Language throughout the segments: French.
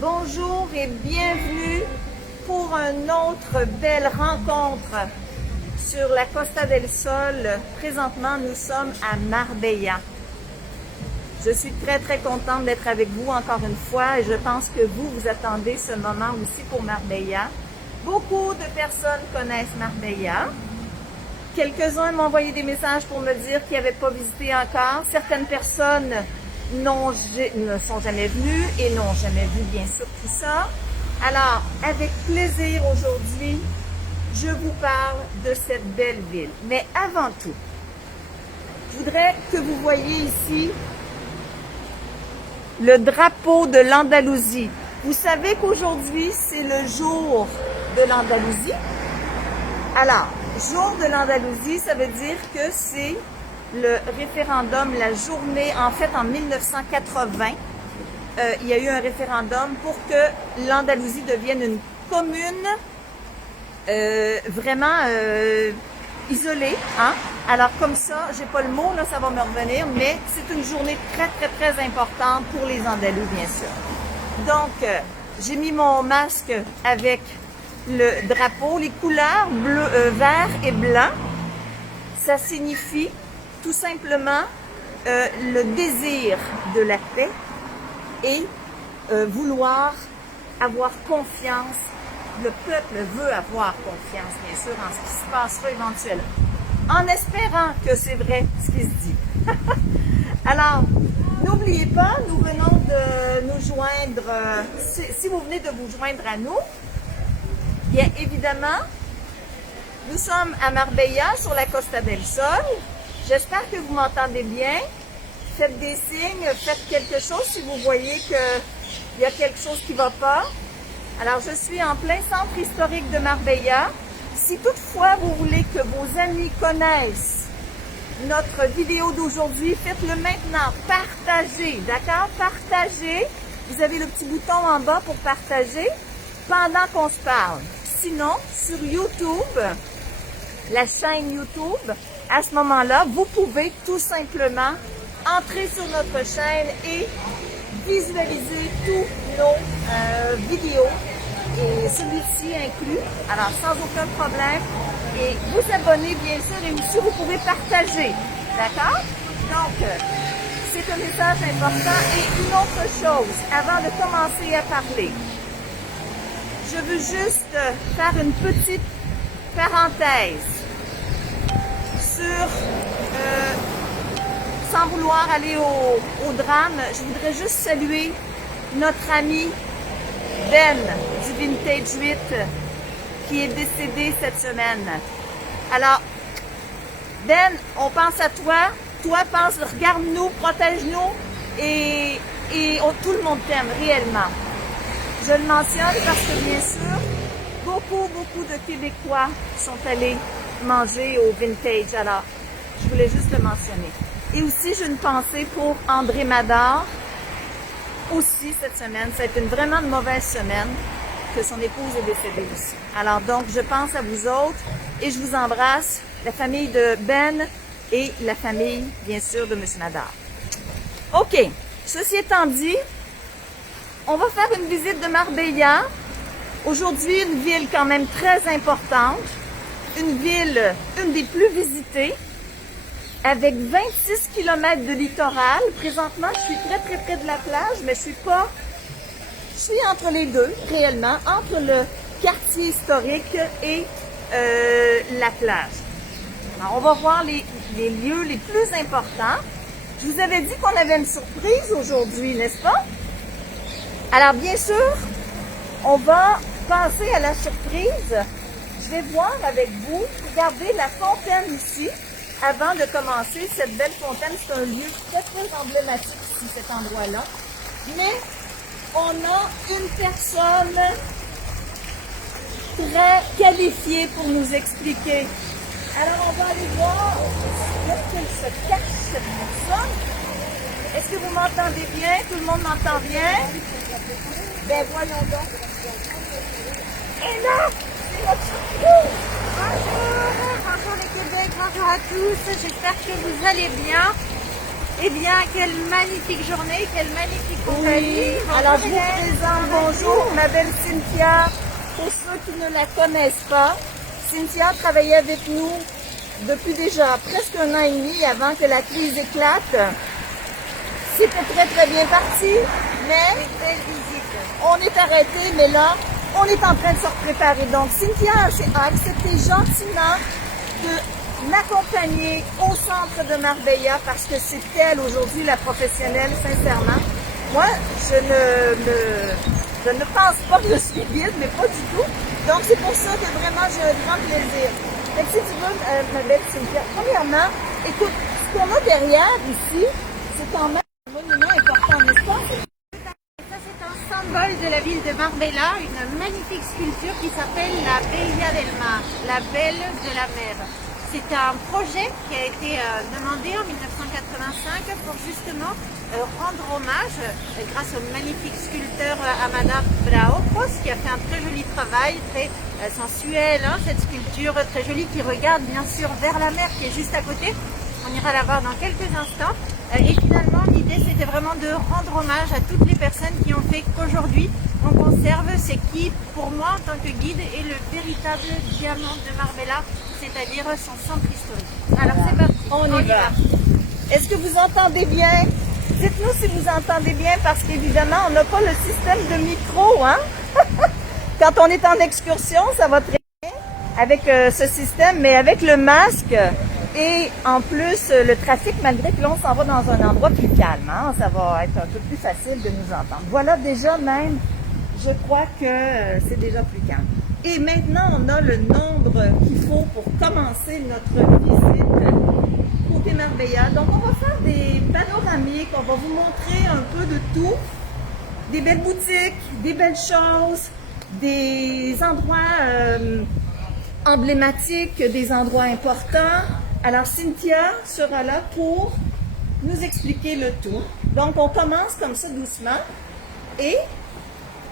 Bonjour et bienvenue pour une autre belle rencontre sur la Costa del Sol. Présentement, nous sommes à Marbella. Je suis très contente d'être avec vous encore une fois et je pense que vous attendez ce moment aussi pour Marbella. Beaucoup de personnes connaissent Marbella. Quelques-uns m'ont envoyé des messages pour me dire qu'ils n'avaient pas visité encore. Certaines personnes ne sont jamais venues et n'ont jamais vu bien sûr tout ça. Alors, avec plaisir aujourd'hui, je vous parle de cette belle ville. Mais avant tout, je voudrais que vous voyiez ici le drapeau de l'Andalousie. Vous savez qu'aujourd'hui, c'est le jour de l'Andalousie. Alors, jour de l'Andalousie, ça veut dire que c'est le référendum, la journée, en fait, en 1980, il y a eu un référendum pour que l'Andalousie devienne une commune vraiment isolée. Hein? Alors, comme ça, j'ai pas le mot, là, ça va me revenir, mais c'est une journée très importante pour les Andalous, bien sûr. Donc, j'ai mis mon masque avec le drapeau, les couleurs bleu, vert et blanc. Ça signifie tout simplement le désir de la paix et vouloir avoir confiance. Le peuple veut avoir confiance, bien sûr, en ce qui se passera éventuellement, en espérant que c'est vrai ce qui se dit. Alors, n'oubliez pas, nous venons de nous joindre, si vous venez de vous joindre à nous, bien évidemment, nous sommes à Marbella, sur la Costa del Sol. J'espère que vous m'entendez bien. Faites des signes, faites quelque chose si vous voyez qu'il y a quelque chose qui ne va pas. Alors, je suis en plein centre historique de Marbella. Si toutefois vous voulez que vos amis connaissent notre vidéo d'aujourd'hui, faites-le maintenant. Partagez, d'accord? Partagez. Vous avez le petit bouton en bas pour partager pendant qu'on se parle. Sinon, sur YouTube, la chaîne YouTube, à ce moment-là, vous pouvez tout simplement entrer sur notre chaîne et visualiser tous nos vidéos, et celui-ci inclus, alors sans aucun problème, et vous abonner bien sûr, et aussi vous pouvez partager, d'accord? Donc, c'est un message important. Et une autre chose, avant de commencer à parler, je veux juste faire une petite parenthèse sur, sans vouloir aller au drame, je voudrais juste saluer notre ami Ben du Vintage 8 qui est décédé cette semaine. Alors, Ben, on pense à toi. Toi, pense, regarde-nous, protège-nous et tout le monde t'aime réellement. Je le mentionne parce que, bien sûr, beaucoup de Québécois sont allés manger au Vintage. Alors, je voulais juste le mentionner. Et aussi, j'ai une pensée pour André Madar. Aussi, cette semaine, ça a été vraiment une mauvaise semaine que son épouse est décédée aussi. Alors, donc, je pense à vous autres et je vous embrasse, la famille de Ben et la famille, bien sûr, de M. Madar. OK. Ceci étant dit, on va faire une visite de Marbella. Aujourd'hui, une ville quand même très importante. Une ville, une des plus visitées, avec 26 km de littoral. Présentement, je suis très près de la plage, mais je suis entre les deux, réellement, entre le quartier historique et la plage. Alors, on va voir les lieux les plus importants. Je vous avais dit qu'on avait une surprise aujourd'hui, n'est-ce pas? Alors, bien sûr, on va passer à la surprise. Je vais voir avec vous, regardez la fontaine ici, avant de commencer. Cette belle fontaine, c'est un lieu très emblématique ici, cet endroit-là. Mais on a une personne très qualifiée pour nous expliquer. Alors, on va aller voir où est-ce qu'elle se cache, cette personne. Est-ce que vous m'entendez bien? Tout le monde m'entend bien? Ben, voyons donc. Et là, c'est notre surprise! Bonjour les Québec, bonjour à tous, j'espère que vous allez bien. Eh bien, quelle magnifique journée, quelle magnifique compagnie. Oui. Alors, je vous présente, bonjour, ma belle Cynthia. Pour ceux qui ne la connaissent pas, Cynthia travaillait avec nous depuis déjà presque 1 an et demi avant que la crise éclate. C'était très très bien parti, mais on est arrêté, mais là, on est en train de se préparer. Donc, Cynthia a accepté gentiment de m'accompagner au centre de Marbella parce que c'est elle aujourd'hui la professionnelle, sincèrement. Moi, je ne pense pas que je suis guide, mais pas du tout. Donc, c'est pour ça que vraiment, j'ai un grand plaisir. Fait que si tu veux, ma belle Cynthia, premièrement, écoute, ce qu'on a derrière ici, c'est quand même un monument important, n'est-ce pas? Ça, c'est un symbole de la ville de Marbella, une magnifique sculpture qui s'appelle la Bella del Mar, la belle de la mer. C'est un projet qui a été demandé en 1985 pour justement rendre hommage, grâce au magnifique sculpteur Amada Braocos, qui a fait un très joli travail, très sensuel, hein, cette sculpture très jolie qui regarde bien sûr vers la mer qui est juste à côté. On ira la voir dans quelques instants. Et finalement, l'idée, c'était vraiment de rendre hommage à toutes les personnes qui ont fait qu'aujourd'hui, on conserve ce qui, pour moi, en tant que guide, est le véritable diamant de Marbella, c'est-à-dire son centre historique. Alors, c'est parti. On y va. Est-ce que vous entendez bien? Dites-nous si vous entendez bien, parce qu'évidemment, on n'a pas le système de micro, hein? Quand on est en excursion, ça va très bien avec ce système, mais avec le masque et en plus le trafic, malgré que l'on s'en va dans un endroit plus calme, hein, ça va être un peu plus facile de nous entendre. Voilà, déjà même, je crois que c'est déjà plus calme. Et maintenant, on a le nombre qu'il faut pour commencer notre visite côté Marbella. Donc, on va faire des panoramiques, on va vous montrer un peu de tout. Des belles boutiques, des belles choses, des endroits emblématiques, des endroits importants. Alors, Cynthia sera là pour nous expliquer le tout. Donc, on commence comme ça doucement et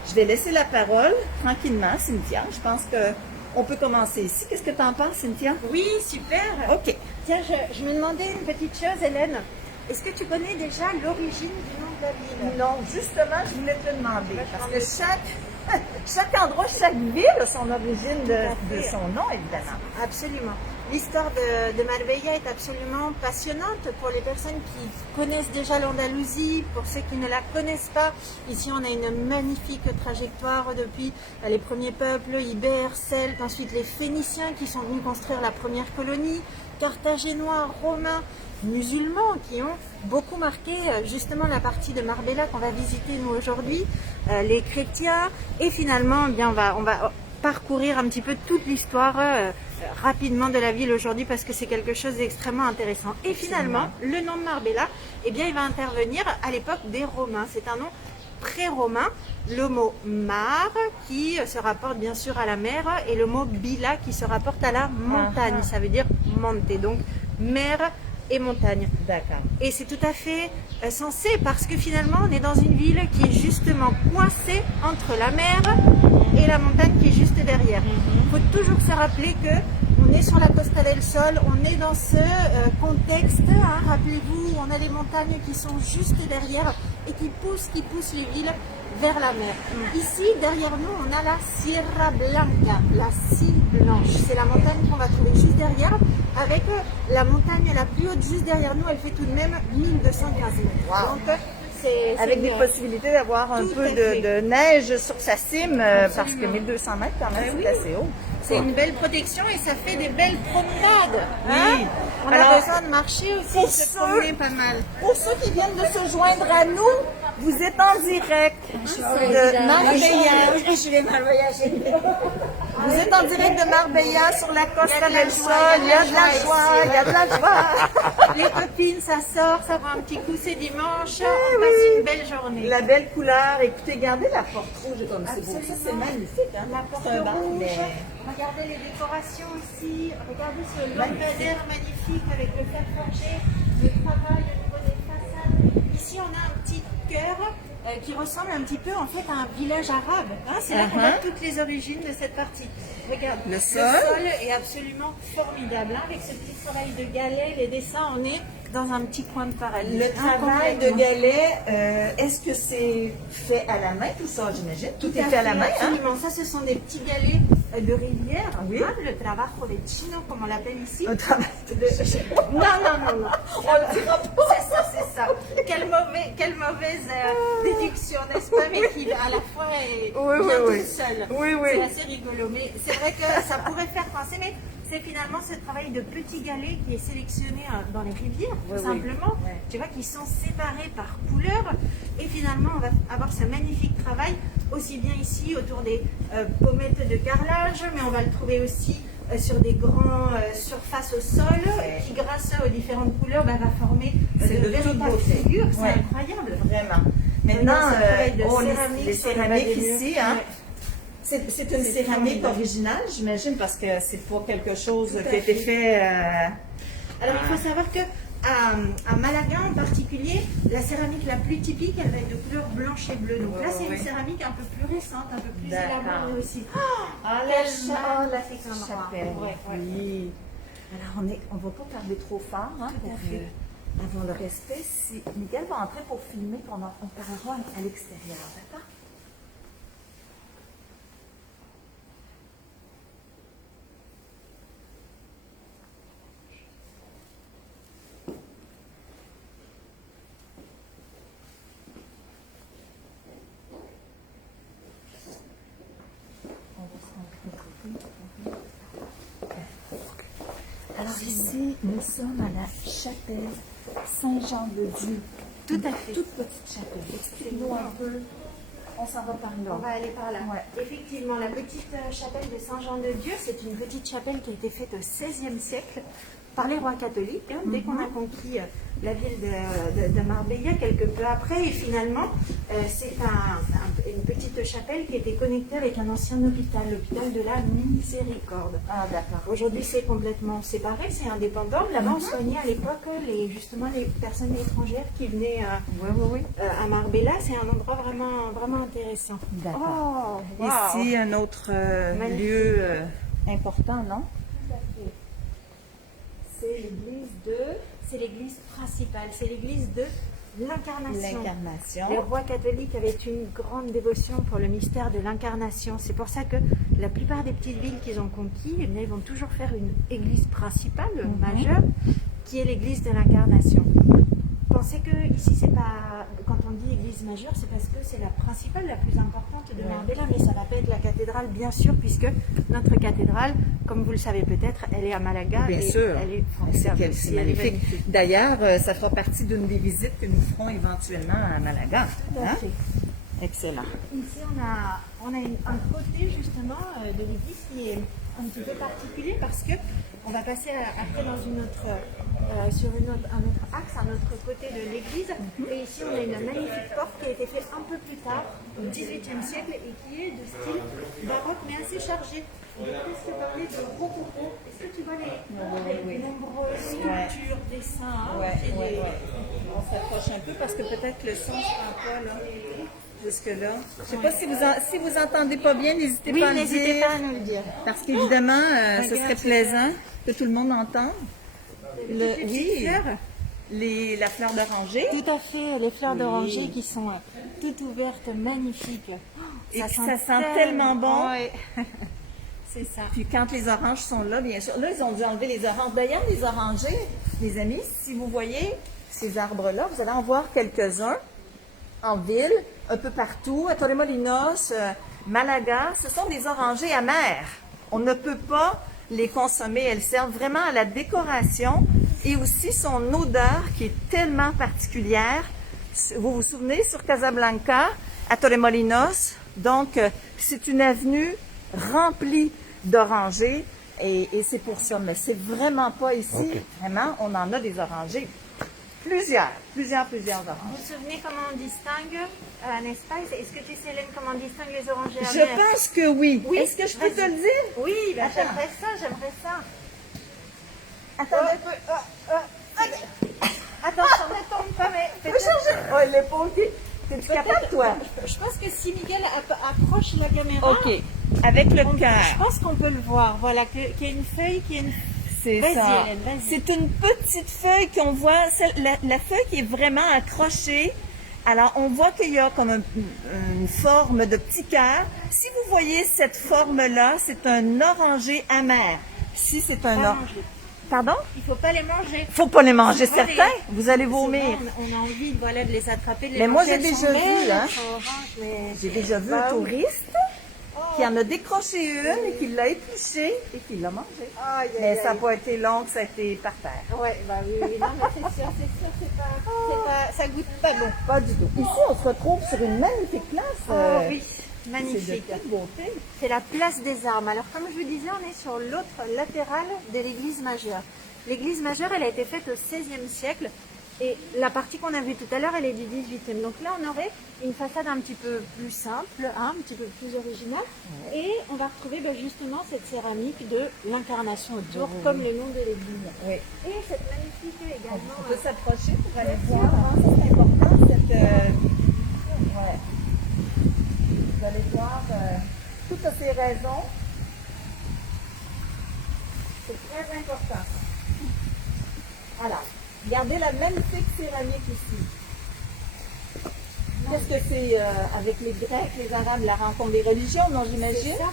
je vais laisser la parole tranquillement, Cynthia. Je pense qu'on peut commencer ici. Qu'est-ce que tu en penses, Cynthia? Oui, super. OK. Tiens, je me demandais une petite chose, Hélène. Est-ce que tu connais déjà l'origine du nom de la ville? Non, justement, je voulais te demander. Parce que chaque endroit, chaque ville a son origine de son nom, évidemment. Absolument. L'histoire de Marbella est absolument passionnante pour les personnes qui connaissent déjà l'Andalousie, pour ceux qui ne la connaissent pas. Ici, on a une magnifique trajectoire depuis les premiers peuples, ibères, celtes, ensuite les Phéniciens qui sont venus construire la première colonie, Carthaginois, Romains, musulmans qui ont beaucoup marqué justement la partie de Marbella qu'on va visiter nous aujourd'hui, les chrétiens, et finalement, eh bien, on va parcourir un petit peu toute l'histoire rapidement de la ville aujourd'hui parce que c'est quelque chose d'extrêmement intéressant. Et finalement, le nom de Marbella, eh bien, il va intervenir à l'époque des Romains. C'est un nom pré-romain. Le mot mar qui se rapporte bien sûr à la mer et le mot bila qui se rapporte à la montagne. Ça veut dire monte, donc mer et montagne. D'accord. Et c'est tout à fait sensé parce que finalement on est dans une ville qui est justement coincée entre la mer et la montagne qui est juste derrière. Il faut toujours se rappeler que on est sur la Costa del Sol, on est dans ce contexte, hein, rappelez-vous, on a les montagnes qui sont juste derrière et qui poussent les villes vers la mer. Ici, derrière nous, on a la Sierra Blanca, la Cime Blanche. C'est la montagne qu'on va trouver juste derrière, avec la montagne la plus haute juste derrière nous, elle fait tout de même 1215 mètres. Wow. Donc, c'est avec des possibilités d'avoir un peu de neige sur sa cime, parce que 1200 mètres, quand même, c'est assez haut. C'est une belle protection et ça fait des belles promenades. Hein? Oui. On Alors, a besoin de marcher aussi, de se promener pas mal. Pour ceux qui viennent de se joindre à nous, vous êtes en direct de Marbella. Je vais mal voyager. Vous êtes en direct de Marbella sur la Costa del Sol. Il y a de la joie, il y a de la joie. Les copines, ça sort, ça va un petit coup, c'est dimanche. On passe une belle journée. La belle couleur. Écoutez, regardez la porte rouge comme c'est beau. Ça, c'est magnifique. Hein? La porte C'est un bar, rouge. mais- Regardez les décorations ici. Regardez ce lampadaire magnifique avec le fer forgé, le travail au niveau des façades. Ici, on a un petit cœur qui ressemble un petit peu en fait à un village arabe. Hein, c'est là qu'on a toutes les origines de cette partie. Regarde, Le le sol. sol est absolument formidable. Hein, avec ce petit travail de galets, les dessins, on est dans un petit coin de paradis. Le travail de galet, est-ce que c'est fait à la main, tout ça, j'imagine? Tout est fait à la main, hein? Absolument. Ça, ce sont des petits galets de rivière. Oui. Hein, le trabajo de chino, comme on l'appelle ici. Un travail Non. On le dira pas. C'est ça. Quelle mauvaise déduction, n'est-ce pas? Mais qui à la fois est bien tout seul. Oui. C'est assez rigolo. Mais c'est vrai que ça pourrait faire penser, mais c'est finalement ce travail de petits galets qui est sélectionné dans les rivières, tout simplement. Oui. Tu vois, qui sont séparés par couleur. Et finalement, on va avoir ce magnifique travail, aussi bien ici autour des pommettes de carrelage, mais on va le trouver aussi sur des grandes surfaces au sol, qui grâce aux différentes couleurs va former de véritables figures. C'est incroyable. Vraiment. Maintenant, les sur les céramiques bas des ici, murs. hein? Ouais. C'est une céramique originale, j'imagine, parce que c'est pas quelque chose qui a été fait. Alors, il faut savoir que à Malaga en particulier, la céramique la plus typique, elle va être de couleur blanche et bleue. Donc là, c'est une céramique un peu plus récente, un peu plus élaborée aussi. Ah, la chapelle. Oui. Alors, on va pas parler trop fort, hein, pour avoir le respect. Si Miguel va entrer pour filmer, on parlera à l'extérieur, d'accord? Alors ici, nous sommes à la chapelle Saint-Jean-de-Dieu. Tout à fait. Toute petite chapelle. Explique-nous un peu. On s'en va par là. On va aller par là. Ouais. Effectivement, la petite chapelle de Saint-Jean-de-Dieu, c'est une petite chapelle qui a été faite au XVIe siècle par les rois catholiques, hein, dès qu'on a conquis la ville de Marbella, quelque peu après. Et finalement, c'est une petite chapelle qui était connectée avec un ancien hôpital, l'hôpital de la Miséricorde. Ah, d'accord. Aujourd'hui, c'est complètement séparé, c'est indépendant. Là-bas, on soignait à l'époque justement les personnes étrangères qui venaient à Marbella. C'est un endroit vraiment intéressant. D'accord. Oh, wow. Ici, un autre lieu important, non? Tout à fait. C'est l'église principale, c'est l'église de l'Incarnation. Les rois catholiques avaient une grande dévotion pour le mystère de l'Incarnation. C'est pour ça que la plupart des petites villes qu'ils ont conquis, eh bien, ils vont toujours faire une église principale, majeure, qui est l'église de l'Incarnation. Pensez que ici, c'est pas, quand on dit église majeure, c'est parce que c'est la principale, la plus importante de Marbella, mais ça va pas être la cathédrale, bien sûr, puisque notre cathédrale, comme vous le savez peut-être, elle est à Malaga. Bien et sûr. Elle est formidable. C'est magnifique. D'ailleurs, ça fera partie d'une des visites que nous ferons éventuellement à Malaga. Tout à fait. Excellent. Ici, on a un côté justement de l'église qui est un petit peu particulier parce que on va passer après dans une autre, sur un autre axe, un autre côté de l'église. Et ici, on a une magnifique porte qui a été faite un peu plus tard, au XVIIIe siècle, et qui est de style baroque mais assez chargé. On peut presque parler de rococo. Est-ce que tu vois les nombreuses sculptures, dessins On s'approche un peu parce que peut-être le son ne se prend pas là. Jusque-là. Je ne sais pas si vous entendez pas bien, n'hésitez pas à le dire. pas à nous le dire. Parce qu'évidemment, ce serait plaisant que tout le monde entende. La fleur d'oranger. Tout à fait, les fleurs d'oranger qui sont toutes ouvertes, magnifiques. Et puis ça sent tellement bon. Ouais. C'est ça. Puis quand les oranges sont là, bien sûr. Là, ils ont dû enlever les oranges. D'ailleurs, les orangers, les amis, si vous voyez ces arbres-là, vous allez en voir quelques-uns en ville, un peu partout, à Torremolinos, Malaga. Ce sont des orangers amers. On ne peut pas les consommer. Elles servent vraiment à la décoration et aussi son odeur qui est tellement particulière. Vous vous souvenez, sur Casablanca, à Torremolinos, donc c'est une avenue remplie d'orangers et c'est pour ça. Mais c'est vraiment pas ici. Okay. Vraiment, on en a des orangers. Plusieurs oranges. Vous vous souvenez comment on distingue, n'est-ce pas? Est-ce que tu sais, Hélène, comment on distingue les orangers amers? Je pense que oui. Est-ce que je peux te le dire? Oui, ben j'aimerais ça. Attendez un peu. Attention, ne tombe pas, mais... Tu peux changer? Oh, l'épaule. T'es-tu capable, toi? Je pense que si Miguel approche la caméra... OK. Avec le cœur. Je pense qu'on peut le voir. Voilà, qu'il y a une feuille, C'est Vas-y, ça. Hélène, vas-y. C'est une petite feuille qu'on voit, la feuille qui est vraiment accrochée. Alors, on voit qu'il y a comme une forme de petit cœur. Si vous voyez cette forme-là, c'est un orangé amer. Si c'est un Pas or... manger. Pardon? Il faut pas les manger. Faut pas les manger, Souvent, certains. Vous allez Souvent, vomir. on a envie voilà, de les attraper, de les Mais moi, manger. j'ai Elles sont déjà vu, belles, hein. elles sont oranges, mais... J'ai déjà vu Bah un oui. touriste qui en a décroché une et qui l'a épluchée et qui l'a mangée. Aïe, aïe, Mais ça n'a aïe. pas été long, ça a été par terre. Ouais, bah oui, oui. Non, mais c'est sûr, ça goûte pas bon. Pas du tout. Ici, on se retrouve sur une magnifique place. Oh oui, C'est de magnifique. toute beauté. C'est la place des armes. Alors, comme je vous disais, on est sur l'autre latéral de l'église majeure. L'église majeure, elle a été faite au XVIe siècle. Et la partie qu'on a vue tout à l'heure, elle est du XVIIIe. Donc là, on aurait une façade un petit peu plus simple, hein, un petit peu plus originale. Et on va retrouver justement cette céramique de l'incarnation autour, comme le nom de l'église. Oui. Et cette magnifique également... On peut s'approcher pour aller voir. Hein, ça, c'est important. Ouais. Vous allez voir toutes ces raisons. C'est très important. Alors, regardez la magnifique céramique ici. Qu'est-ce que c'est avec les Grecs, les Arabes, la rencontre des religions, non, j'imagine? C'est ça.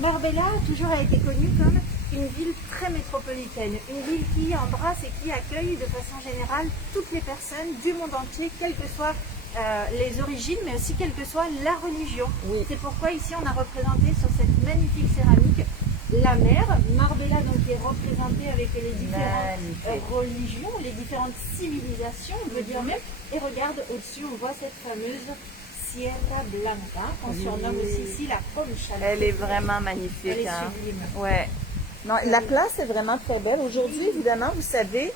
Marbella a toujours été connue comme une ville très métropolitaine, une ville qui embrasse et qui accueille de façon générale toutes les personnes du monde entier, quelles que soient les origines, mais aussi quelle que soit la religion. Oui. C'est pourquoi ici on a représenté sur cette magnifique céramique la mer, Marbella donc qui est représentée avec les différentes religions, les différentes civilisations, on peut dire même, et regarde au-dessus on voit cette fameuse Sierra Blanca, qu'on surnomme aussi ici la Concha. Elle est vraiment magnifique. Elle est hein? sublime. Ouais. Non, la place est vraiment très belle. Aujourd'hui, évidemment, vous savez,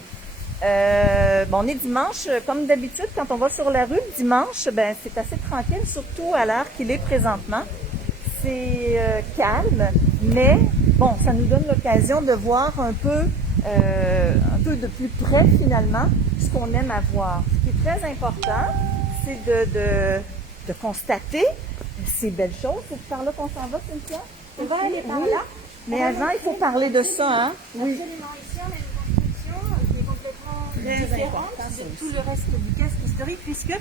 bon, on est dimanche, comme d'habitude, quand on va sur la rue le dimanche, ben, c'est assez tranquille, surtout à l'heure qu'il est présentement. C'est calme, mais bon, ça nous donne l'occasion de voir un peu de plus près finalement ce qu'on aime à voir. Ce qui est très important, c'est de constater ces belles choses. C'est par là qu'on s'en va, Cynthia? On va aller par Oui. là. Mais avant, il faut parler de ça, hein? Oui. Absolument. Ici, on a une construction qui est complètement différente important, de tout le reste du casque historique, puisque,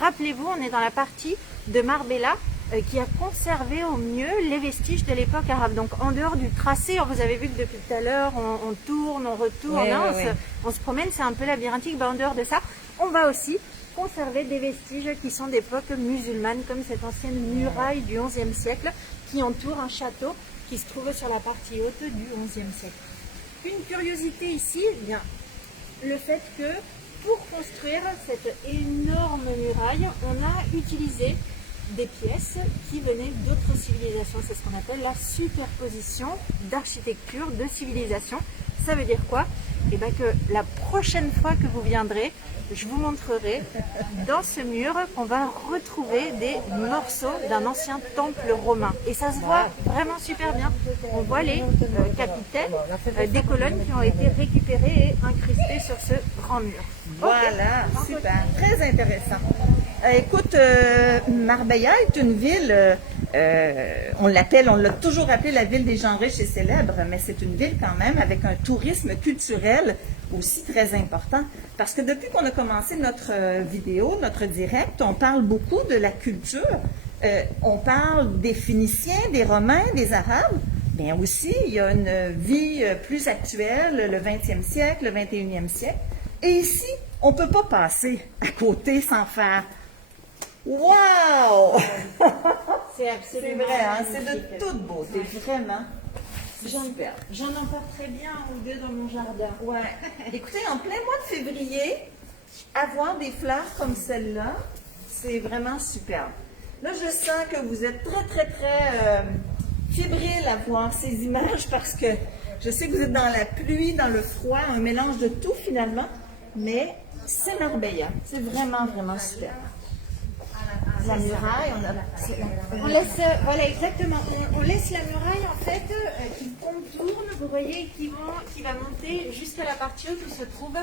rappelez-vous, on est dans la partie de Marbella qui a conservé au mieux les vestiges de l'époque arabe. Donc, en dehors du tracé, vous avez vu que depuis tout à l'heure, on tourne, on retourne, Oui, hein, oui, on se promène, c'est un peu labyrinthique. Ben, en dehors de ça, on va aussi conserver des vestiges qui sont d'époque musulmane, comme cette ancienne muraille du XIe siècle qui entoure un château qui se trouve sur la partie haute du XIe siècle. Une curiosité ici, eh bien, le fait que pour construire cette énorme muraille, on a utilisé des pièces qui venaient d'autres civilisations. C'est ce qu'on appelle la superposition d'architecture de civilisation. Ça veut dire quoi? Eh bien que la prochaine fois que vous viendrez, je vous montrerai dans ce mur qu'on va retrouver des morceaux d'un ancien temple romain. Et ça se voit vraiment super bien. On voit les capitelles des colonnes qui ont été récupérées et incrustées sur ce grand mur. Voilà, super, très intéressant. Écoute, Marbella est une ville, on l'a toujours appelée la ville des gens riches et célèbres, mais c'est une ville quand même avec un tourisme culturel aussi très important. Parce que depuis qu'on a commencé notre vidéo, notre direct, on parle beaucoup de la culture. On parle des Phéniciens, des Romains, des Arabes. Bien aussi, il y a une vie plus actuelle, le 20e siècle, le 21e siècle. Et ici, on ne peut pas passer à côté sans faire « Wow! » C'est C'est absolument vrai, hein? C'est magnifique. de toute beauté, vraiment. Super. J'en emporterai bien un ou deux dans mon jardin. Ouais. Écoutez, en plein mois de février, avoir des fleurs comme celle-là, c'est vraiment superbe. Là, je sens que vous êtes très fébrile à voir ces images parce que je sais que vous êtes dans la pluie, dans le froid, un mélange de tout finalement, mais c'est Marbella. C'est vraiment super. La muraille, On laisse, voilà exactement, on laisse la muraille en fait qui contourne, vous voyez, qui va monter jusqu'à la partie haute où se trouve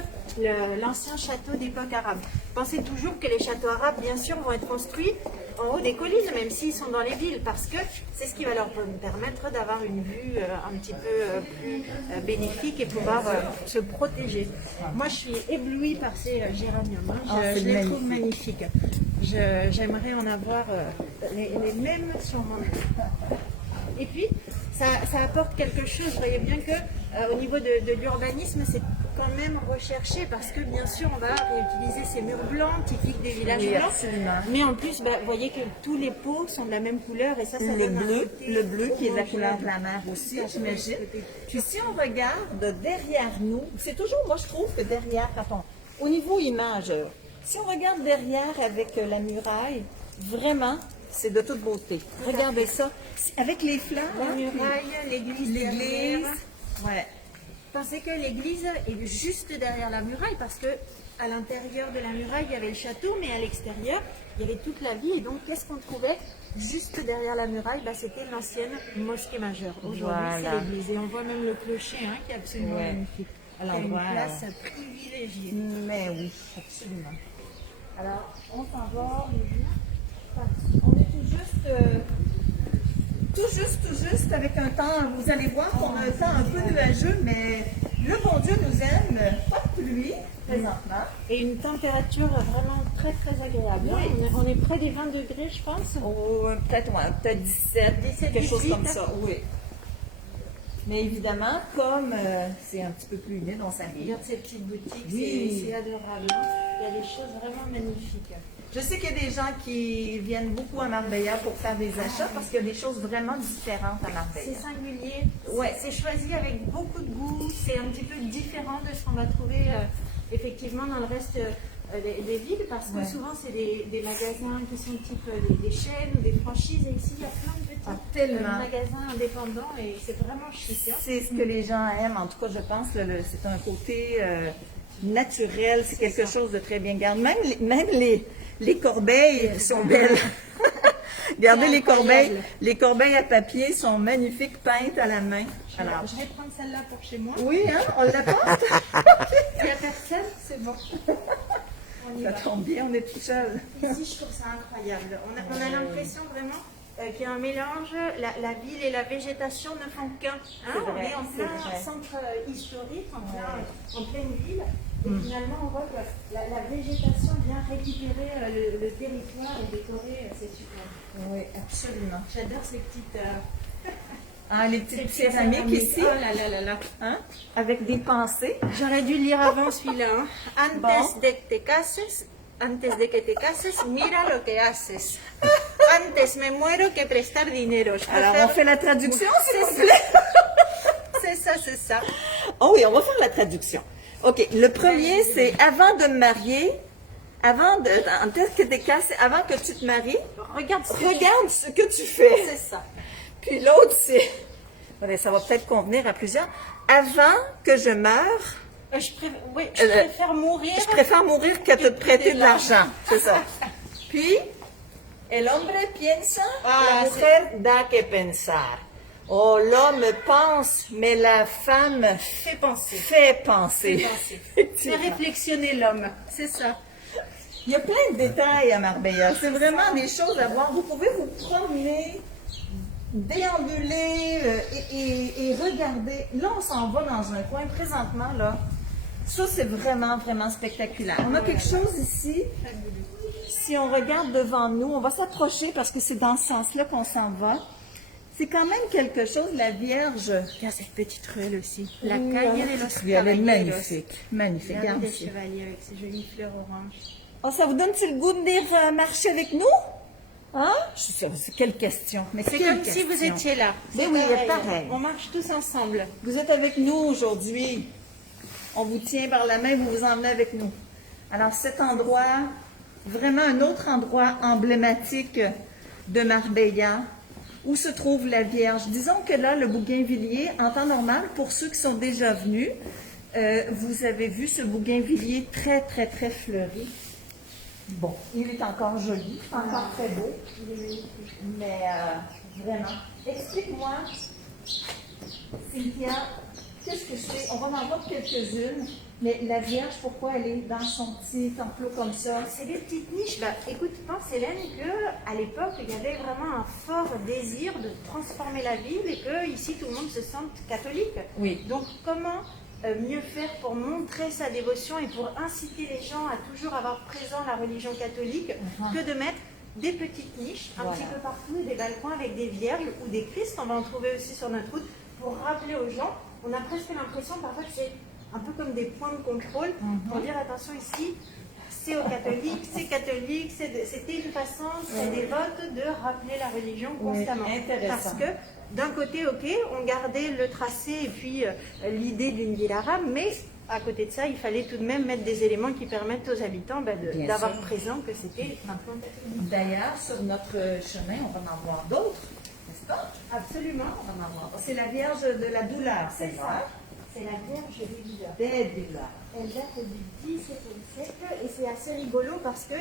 l'ancien château d'époque arabe. Pensez toujours que les châteaux arabes, bien sûr, vont être construits en haut des collines, même s'ils sont dans les villes, parce que c'est ce qui va leur permettre d'avoir une vue un petit peu plus bénéfique et pouvoir se protéger. Moi, je suis éblouie par ces géraniums, hein. Je les trouve magnifiques. J'aimerais en avoir les mêmes sur mon mur. Et puis, ça apporte quelque chose. Vous voyez bien que au niveau de l'urbanisme, c'est quand même recherché parce que bien sûr, on va réutiliser ces murs blancs typiques des villages Oui, blancs. absolument. Mais en plus, vous voyez que tous les pots sont de la même couleur et ça le donne un bleu, côté le bleu qui est la couleur homogène. de la mer aussi, j'imagine. Puis si on regarde derrière nous, c'est toujours, moi je trouve que derrière, au niveau image, si on regarde derrière avec la muraille, vraiment, c'est de toute beauté. Regardez ça, avec les fleurs, La muraille, l'église. derrière. Ouais. Pensez que l'église est juste derrière la muraille parce que à l'intérieur de la muraille, il y avait le château, mais à l'extérieur, il y avait toute la ville. Et donc, qu'est-ce qu'on trouvait juste derrière la muraille? C'était l'ancienne mosquée majeure. Aujourd'hui, Voilà. c'est l'église. Et on voit même le clocher qui est absolument Ouais. magnifique. À Il y a une l'endroit, place privilégiée. Mais oui, absolument. Alors, on s'en va. On est tout juste avec un temps, vous allez voir qu'on a un temps un peu nuageux, mais le bon Dieu nous aime, pas de pluie présentement. Et une température vraiment très très agréable. Oui. On est près des 20 degrés, je pense. Oh, peut-être 17, 17, quelque chose 18. comme ça, oui. Mais évidemment, comme c'est un petit peu plus humide, on s'habille. Regarde ces petites boutiques, Oui. c'est adorable. Il y a des choses vraiment magnifiques. Je sais qu'il y a des gens qui viennent beaucoup à Marbella pour faire des achats parce qu'il y a des choses vraiment différentes à Marbella. C'est singulier, Ouais. c'est choisi avec beaucoup de goût, c'est un petit peu différent de ce qu'on va trouver effectivement dans le reste des villes parce que Ouais. souvent c'est des magasins qui sont type des chaînes ou des franchises et ici il y a plein de petits tellement. magasins indépendants et c'est vraiment chic. C'est ce que les gens aiment. En tout cas, je pense que c'est un côté naturel. C'est quelque chose de très bien gardé. Même les corbeilles sont belles. Regardez C'est les corbeilles. incroyable. Les corbeilles à papier sont magnifiques, peintes à la main. Alors, Je vais prendre celle-là pour chez moi. oui, hein, on l'apporte. Il n'y a personne, c'est bon. On y Ça va. tombe bien, on est tout seul. Ici, je trouve ça incroyable. On a l'impression vraiment qu'il y a un mélange. La ville et la végétation ne font qu'un. C'est vrai, On est en c'est plein vrai. centre historique, en pleine ville. Et finalement, on voit que la végétation vient récupérer le territoire et décorer. C'est super. Oui, absolument. J'adore ces petites. Ah, les petites céramiques ici, Oh là là là là. hein, avec des pensées. J'aurais dû le lire avant celui-là. Hein. Antes Bon. de que te cases, mira lo que haces. Antes me muero que prestar dinero. Je Alors, préfère- on fait la traduction, s'il vous plaît. C'est ça, c'est ça. Oh oui, on va faire la traduction. OK, le premier, c'est avant de me marier, avant que tu te maries, Regarde ce que regarde ce que tu fais. c'est ça. Puis l'autre, c'est, ouais, ça va peut-être convenir à plusieurs, avant que je meure, Je préfère mourir. je préfère mourir que te prêter de l'argent. C'est ça. Puis, el hombre piensa, Ah, la mujer da que pensar. Oh, l'homme pense, mais la femme Fais penser. fait penser. Fais Effectivement. réflexionner l'homme. C'est ça. Il y a plein de détails à Marbella. C'est vraiment des choses à voir. Vous pouvez vous promener, déambuler et regarder. Là, on s'en va dans un coin présentement, là. Ça, c'est vraiment, vraiment spectaculaire. On a quelque chose ici. Si on regarde devant nous, on va s'approcher parce que c'est dans ce sens-là qu'on s'en va. C'est quand même quelque chose, la Vierge. Regarde cette petite ruelle aussi. La Oui, calle de elle los est caballeros. magnifique. Magnifique. Regardez Regarde les ici. chevaliers avec ces jolies fleurs oranges. Oh, ça vous donne-tu le goût de venir marcher avec nous? Hein? Quelle question. Mais C'est quelle comme si vous question. étiez là. Mais C'est oui, pareil. On marche tous ensemble. Vous êtes avec nous aujourd'hui. On vous tient par la main, vous vous emmenez avec nous. Alors cet endroit, vraiment un autre endroit emblématique de Marbella, où se trouve la Vierge. Disons que là, le bougainvillier, en temps normal, pour ceux qui sont déjà venus, vous avez vu ce bougainvillier très, très, très fleuri. Bon, il est encore joli, encore très beau, mais vraiment. Explique-moi, Cynthia, qu'est-ce que c'est? On va en voir quelques-unes, mais la Vierge, pourquoi elle est dans son petit enclos comme ça? C'est des petites niches. Bah, écoute, pense Hélène qu'à l'époque, il y avait vraiment un fort désir de transformer la ville et que ici tout le monde se sente catholique. Oui. Donc comment mieux faire pour montrer sa dévotion et pour inciter les gens à toujours avoir présent la religion catholique que de mettre des petites niches un petit peu partout, des balcons avec des vierges ou des Christ. On va en trouver aussi sur notre route pour rappeler aux gens. On a presque l'impression parfois que c'est un peu comme des points de contrôle pour dire attention ici, c'est aux catholiques, c'est catholique, c'était une façon très dévote de rappeler la religion constamment. Parce que d'un côté, ok, on gardait le tracé et puis l'idée d'une ville arabe, mais à côté de ça, il fallait tout de même mettre des éléments qui permettent aux habitants d'avoir présent que c'était maintenant catholique. D'ailleurs, sur notre chemin, on va en voir d'autres, n'est-ce pas? Absolument. On va en voir. C'est la Vierge de la douleur, c'est ça? C'est la Vierge des douleurs. Des douleurs. Elle date du XVIIe siècle et c'est assez rigolo parce que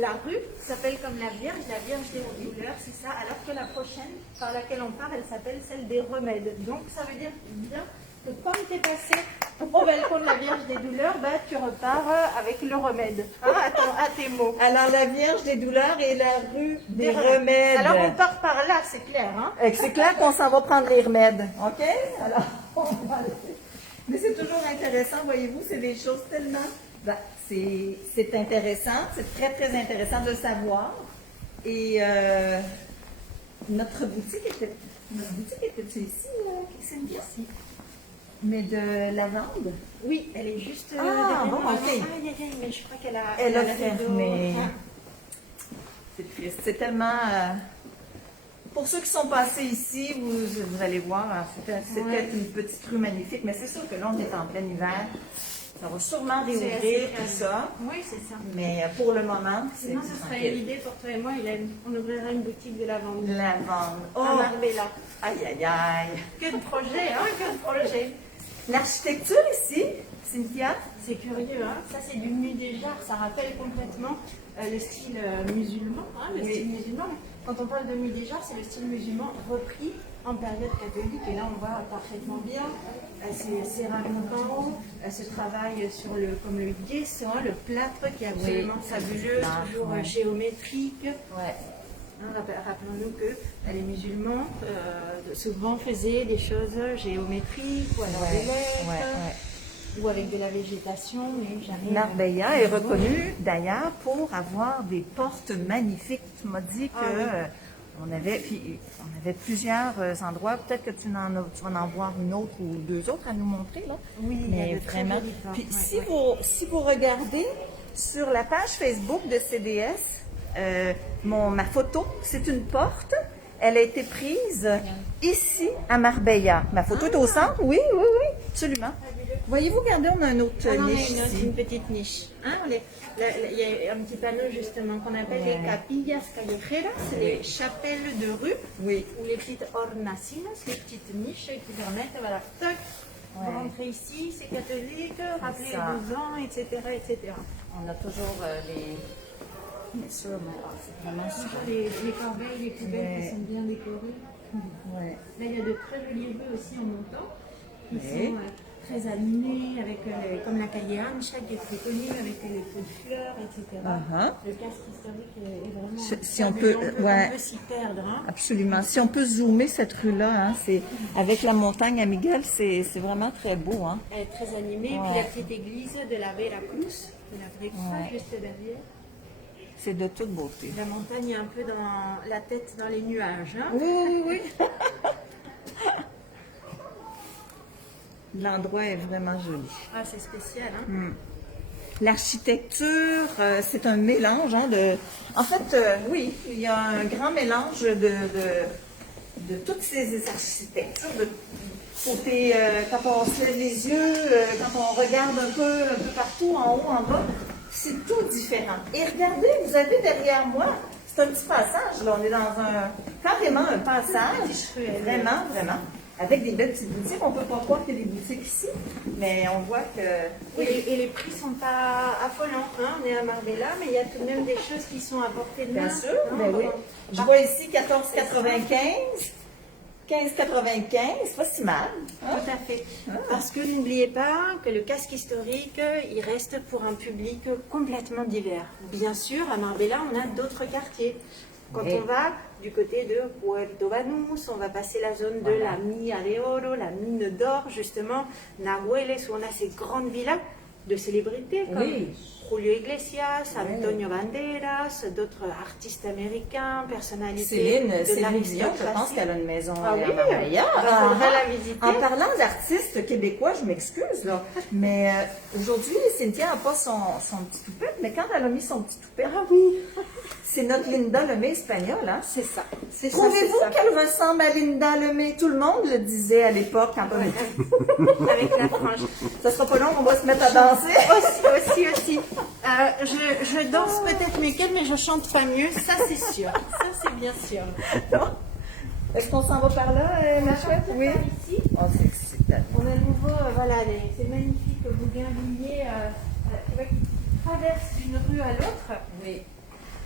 la rue s'appelle comme la Vierge des douleurs, c'est ça, alors que la prochaine par laquelle on part, elle s'appelle celle des remèdes. Donc ça veut dire bien que comme tu es passé au balcon de la Vierge des douleurs, bah, tu repars avec le remède, hein, à tes mots. Alors la Vierge des douleurs et la rue des remèdes. Alors on part par là, c'est clair. Hein? C'est clair qu'on s'en va prendre les remèdes, ok? Alors, on va aller. Mais c'est toujours intéressant, voyez-vous, c'est des choses tellement... Ben, c'est intéressant, c'est très, très intéressant de le savoir. Et notre boutique était ici, Cynthia? Ici. Mais de lavande? Oui, elle est juste Ah, bon, ok. Mais je crois qu'elle a... Elle a fermé. C'est triste. C'est tellement... Pour ceux qui sont passés ici, vous allez voir, c'était une petite rue magnifique, mais c'est sûr que là, on est en plein hiver. Ça va sûrement réouvrir tout ça. Oui, c'est ça. Mais pour le moment, c'est... Sinon, ce serait l'idée pour toi et moi, Hélène. On ouvrirait une boutique de lavande. Lavande. Oh, à Marbella. Aïe, aïe, aïe. Que de projets, hein, que de projets. L'architecture ici, Cynthia? C'est curieux, hein. Ça, c'est du mudéjar. Ça rappelle complètement le style musulman. Hein, le style musulman. Quand on parle de mudéjar, c'est le style musulman repris en période catholique. Et là, on voit parfaitement bien ces rameaux en haut, ce travail sur comme le gesso, le plâtre qui est absolument fabuleux, toujours géométrique. Ouais. Hein, rappelons-nous que les musulmans souvent faisaient des choses géométriques ou alors des lettres ou avec de la végétation. Marbella est reconnue d'ailleurs pour avoir des portes magnifiques. Tu m'as dit que on avait plusieurs endroits. Peut-être que tu vas en voir une autre ou deux autres à nous montrer là. Oui, mais vraiment. Puis si vous regardez sur la page Facebook de CDS, ma photo, c'est une porte. Elle a été prise ici à Marbella. Ma photo est au centre? Oui, absolument. Voyez-vous, regardez, on a une autre niche ici. Une petite niche. Hein, il y a un petit panneau justement qu'on appelle les capillas callejeras, les chapelles de rue, ou les petites hornacinas, les petites niches qui permettent, voilà, tac, vous rentrez ici, c'est catholique, rappelez les 12 ans, etc., etc. On a toujours les... Bien sûr, c'est vraiment super. Les corbeilles, les poubelles qui sont bien décorées. Là, il y a de très jolies rues aussi en montant, qui sont très animées, avec comme la calle Ancha qui est très connue, avec les feux de fleurs, etc. Le casque historique est vraiment... Si on peut s'y perdre. Hein. Absolument. Si on peut zoomer cette rue-là, c'est avec la montagne à Miguel, c'est vraiment très beau. Hein. Elle est très animée. Puis la petite église de la Vera Cruz, de la vraie croix, juste derrière. C'est de toute beauté. La montagne est un peu dans la tête dans les nuages. Hein? Oui. L'endroit est vraiment joli. Ah, c'est spécial. Hein? L'architecture, c'est un mélange de... En fait, oui, il y a un grand mélange de toutes ces architectures. Côté, quand on se lève les yeux, quand on regarde un peu partout, en haut, en bas, c'est tout différent. Et regardez, vous avez derrière moi, c'est un petit passage, là, on est dans carrément un passage, vraiment. avec des belles petites boutiques. On ne peut pas croire qu'il y a des boutiques ici, mais on voit que... Et les prix sont pas affolants. Hein. On est à Marbella, mais il y a tout de même des choses qui sont à portée de main. Bien sûr, hein. ben oui. Je vois ici 14,95, 15,95, c'est pas si mal. Hein? Tout à fait. Parce que n'oubliez pas que le casque historique, il reste pour un public complètement divers. Bien sûr, à Marbella, on a d'autres quartiers. Quand Oui. on va du côté de Puerto Banús, on va passer la zone de la Mina de Oro, la mine d'or, justement, Nahueles, où on a ces grandes villas de célébrités comme Oui. Julio Iglesias, Antonio Banderas, d'autres artistes américains, personnalités Céline de Dion, je l'aristocratie. pense qu'elle a une maison Ah oui, à Marbella. il faudrait la visiter. En parlant d'artistes québécois, je m'excuse, là, mais aujourd'hui, Cynthia n'a pas son petit toupette, mais quand elle a mis son petit toupette, Ah oui, c'est notre Linda Lemay espagnole, hein? c'est ça. C'est ça, Trouvez-vous c'est ça. qu'elle ressemble à Linda Lemay? Tout le monde le disait à l'époque quand on était... Avec la frange. Ça sera pas long, on va se mettre à danser. Aussi. Je danse peut-être mieux qu'elle, mais je chante pas mieux, ça c'est sûr. Ça c'est bien sûr. Est-ce qu'on s'en va par là, ma chouette? Oui. Ici, Oh, c'est excitant. on a de nouveau, voilà, ces magnifiques bougainvilliers qui traversent d'une rue à l'autre. Oui.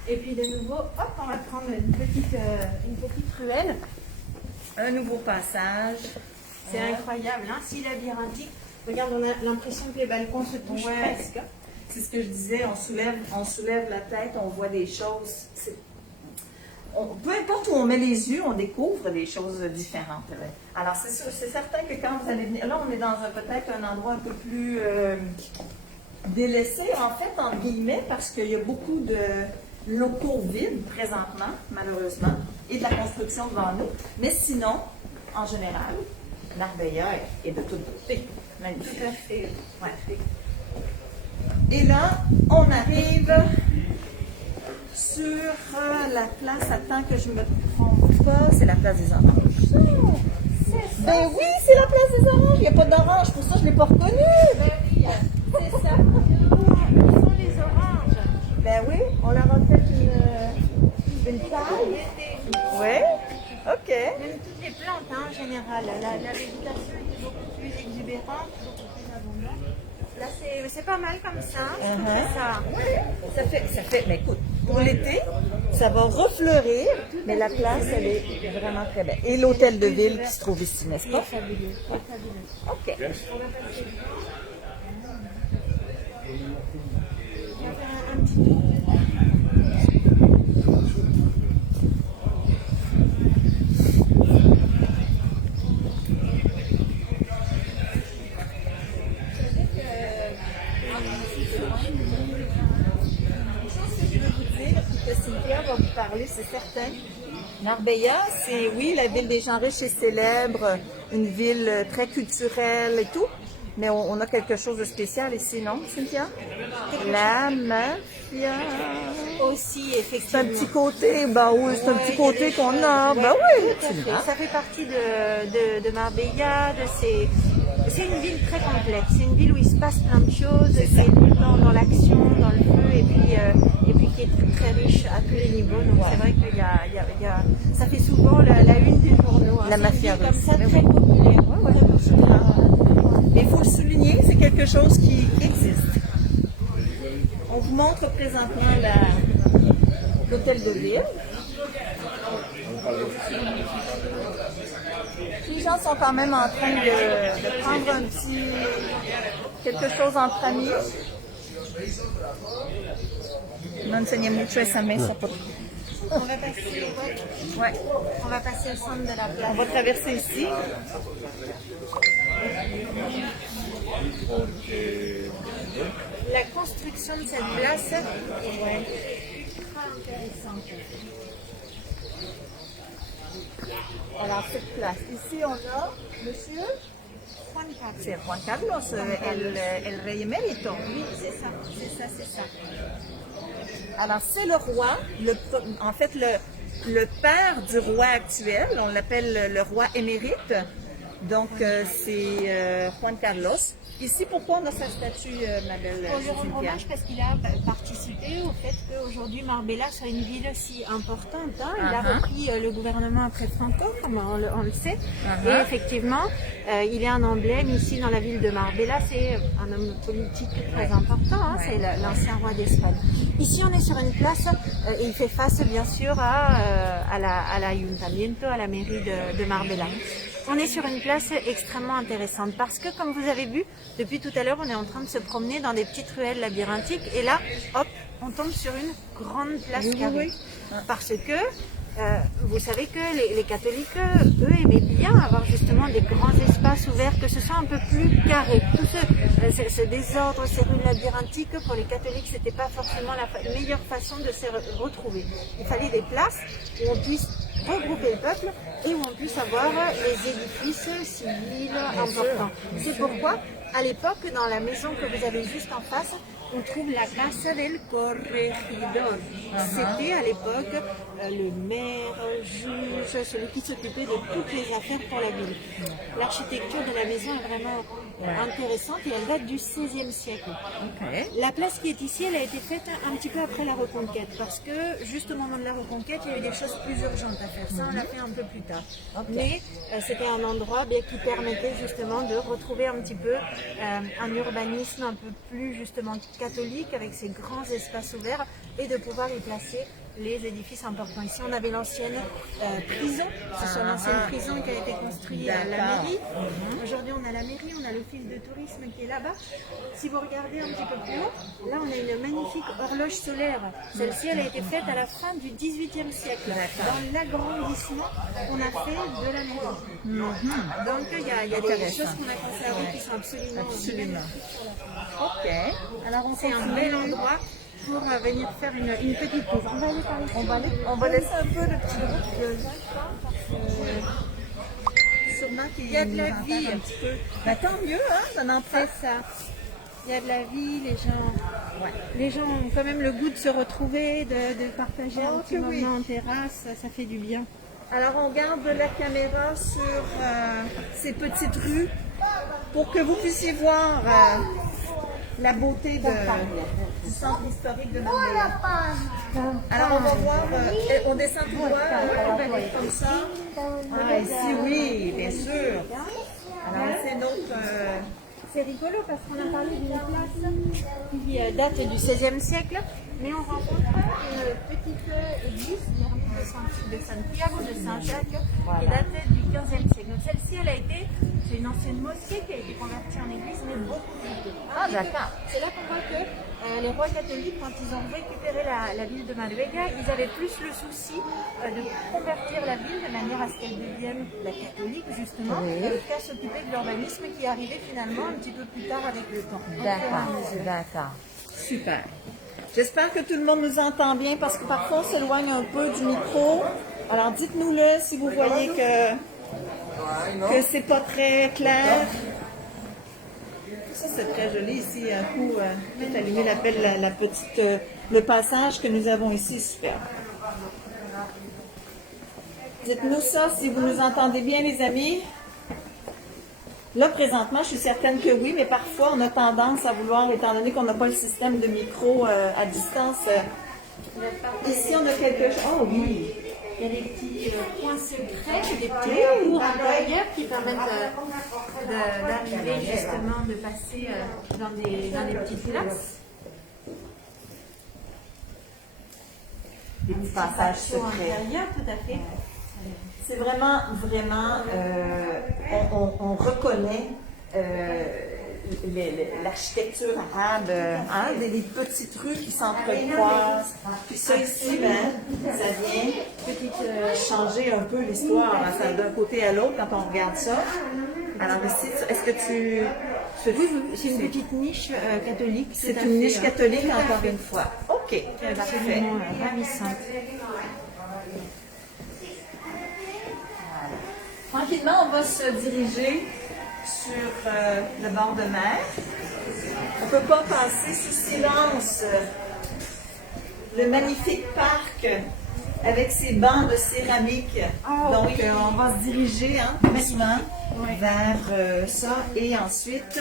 Et puis de nouveau, hop, on va prendre une petite ruelle. Un nouveau passage. C'est incroyable, hein, si labyrinthique. Regarde, on a l'impression que les balcons se touchent Ouais. presque. C'est ce que je disais, on soulève la tête, on voit des choses. Peu importe où on met les yeux, on découvre des choses différentes. Alors, c'est sûr, c'est certain que quand vous allez venir, là, on est dans peut-être un endroit un peu plus délaissé, en fait, entre guillemets, parce qu'il y a beaucoup de locaux vides présentement, malheureusement, et de la construction devant nous. Mais sinon, en général, Marbella est de toute beauté. Magnifique. Tout à fait. Ouais. Et là, on arrive sur la place, attends que je me trompe pas, c'est la place des oranges. Ben oui, c'est la place des oranges. Il n'y a pas d'orange, pour ça je ne l'ai pas reconnu. Ben oui, c'est ça. Ce sont les oranges. Ben oui, on leur a fait une taille. Oui, ok. Même toutes les plantes, hein, en général. La végétation était beaucoup plus exubérante, beaucoup plus abondante. Là, c'est pas mal comme ça. Je trouve que ça. Ça fait, mais écoute, pour l'été, ça va refleurir, mais la place, elle est vraiment très belle. Et l'hôtel de ville qui se trouve ici, n'est-ce pas? Fabuleux, fabuleux. Ok. On va passer devant. On va faire un petit tour. Cynthia va vous parler, c'est certain. Marbella, c'est, oui, la ville des gens riches et célèbres, une ville très culturelle et tout, mais on a quelque chose de spécial ici, non, Cynthia? La mafia. Aussi, C'est un effectivement. petit côté, ben oui, c'est un petit côté qu'on a, ben oui, absolument. Ça fait partie de Marbella, c'est une ville très complète. C'est une ville où il se passe plein de choses, qui est tout le temps dans l'action, dans le feu, et puis qui est très, très riche à tous les niveaux. Donc c'est vrai qu'il y a, ça fait souvent la une des journaux. Hein. La C'est mafia une ville comme russe. ça, Mais très oui. populaire. Ouais, mais il faut le souligner, c'est quelque chose qui existe. On vous montre présentement l'hôtel de ville. Les gens sont quand même en train de prendre quelque chose entre amis. No enseñé mucho esa mesa. On va passer, Ouais. on va passer au centre de la place. On va traverser ici. La construction de cette place est ultra intéressante. Alors, cette place. Ici, on a monsieur. Juan Carlos. C'est Juan Carlos, el rey émérito. Oui, c'est ça, c'est ça, c'est ça. Alors, c'est le roi, en fait, le père du roi actuel, on l'appelle le roi émérite. Donc, c'est Juan Carlos. Ici, pourquoi on a sa statue, ma belle On lui rend Cynthia? hommage parce qu'il a participé au fait qu'aujourd'hui Marbella soit une ville si importante. Hein. Il a repris le gouvernement après Franco, comme on le sait. Et effectivement, il est un emblème ici dans la ville de Marbella. C'est un homme politique très important. Hein. C'est l'ancien roi d'Espagne. Ici, on est sur une place et il fait face bien sûr à l'Ayuntamiento, à la mairie de Marbella. On est sur une place extrêmement intéressante parce que, comme vous avez vu, depuis tout à l'heure, on est en train de se promener dans des petites ruelles labyrinthiques et là, hop, on tombe sur une grande place carrée. Parce que vous savez que les catholiques, eux, aimaient bien avoir justement des grands espaces ouverts, que ce soit un peu plus carré. Tout ce désordre, ces rues labyrinthiques, pour les catholiques, c'était pas forcément la meilleure façon de se retrouver. Il fallait des places où on puisse regrouper le peuple et où on puisse avoir les édifices civils importants. C'est pourquoi, à l'époque, dans la maison que vous avez juste en face, on trouve la Casa del Corregidor. C'était à l'époque le maire, juge, celui qui s'occupait de toutes les affaires pour la ville. L'architecture de la maison est vraiment intéressante et elle date du XVIe siècle. La place qui est ici, elle a été faite un petit peu après la Reconquête parce que juste au moment de la Reconquête, il y a eu des choses plus urgentes à faire. Ça, on l'a fait un peu plus tard. Mais c'était un endroit qui permettait justement de retrouver un petit peu un urbanisme un peu plus justement catholique avec ses grands espaces ouverts et de pouvoir y placer les édifices importants. Ici, on avait l'ancienne prison. C'est l'ancienne prison qui a été construite à la mairie. Aujourd'hui, on a la mairie, on a l'office de tourisme qui est là-bas. Si vous regardez un petit peu plus haut, là, on a une magnifique horloge solaire. Celle-ci, elle a été faite à la fin du XVIIIe siècle, dans l'agrandissement qu'on a fait de la mairie. Donc, il y a des choses qu'on a conservées qui sont absolument magnifiques sur la fin. OK. Alors, C'est un bel endroit pour venir faire une petite pause. On va aller par ici. on va laisser un peu le petit groupe de gens, parce que sûrement qu'il y a de la vie. un petit peu. Ben, tant mieux, hein, ça n'en C'est ça. Il y a de la vie, les gens ont quand même le goût de se retrouver, de partager un petit moment en terrasse, ça fait du bien. Alors, on garde la caméra sur ces petites rues pour que vous puissiez voir la beauté du centre historique de Marbella. Alors, on va voir, on descend tout droit, comme ça. Ah, ici, oui, bien sûr. Alors, c'est notre... C'est rigolo parce qu'on a parlé d'une place qui date du XVIe siècle, mais on rencontre une petite église de Santiago de Saint-Jacques qui date du XVe siècle. Donc celle-ci, c'est une ancienne mosquée qui a été convertie en église, mais beaucoup plus tôt. Ah, d'accord. C'est là qu'on voit que les rois catholiques, quand ils ont récupéré la ville de Marbella, ils avaient plus le souci de convertir la ville de manière à ce qu'elle devienne la catholique, justement, qu'à s'occuper de l'urbanisme qui arrivait finalement un petit peu plus tard avec le temps. D'accord. Super. J'espère que tout le monde nous entend bien parce que parfois on s'éloigne un peu du micro. Alors dites-nous-le si vous voyez que c'est pas très clair. Ça c'est très joli ici, un coup tout allumé l'appelle la petite le passage que nous avons ici, super. Dites-nous ça si vous nous entendez bien les amis. Là, présentement, je suis certaine que oui, mais parfois, on a tendance à vouloir, étant donné qu'on n'a pas le système de micro à distance. Ici, on a quelque chose. Oh oui! Il y a des petits points secrets, des petits cours intérieurs qui permettent d'arriver justement, de passer dans des petites classes. Des petits passages secrets. Tout à fait. C'est vraiment, on reconnaît l'architecture arabe, des petites rues qui s'entrecroisent. Puis ça ici, ça vient changer un peu l'histoire d'un côté à l'autre quand on regarde ça. Alors ici, est-ce que tu... Oui, c'est une petite niche catholique. C'est une niche catholique encore une fois. OK, c'est absolument ravissante. Tranquillement, on va se diriger sur le bord de mer. On ne peut pas passer sous silence le magnifique parc avec ces bancs de céramique. Ah, Donc, oui. on va se diriger doucement Ouais. vers ça. Et ensuite,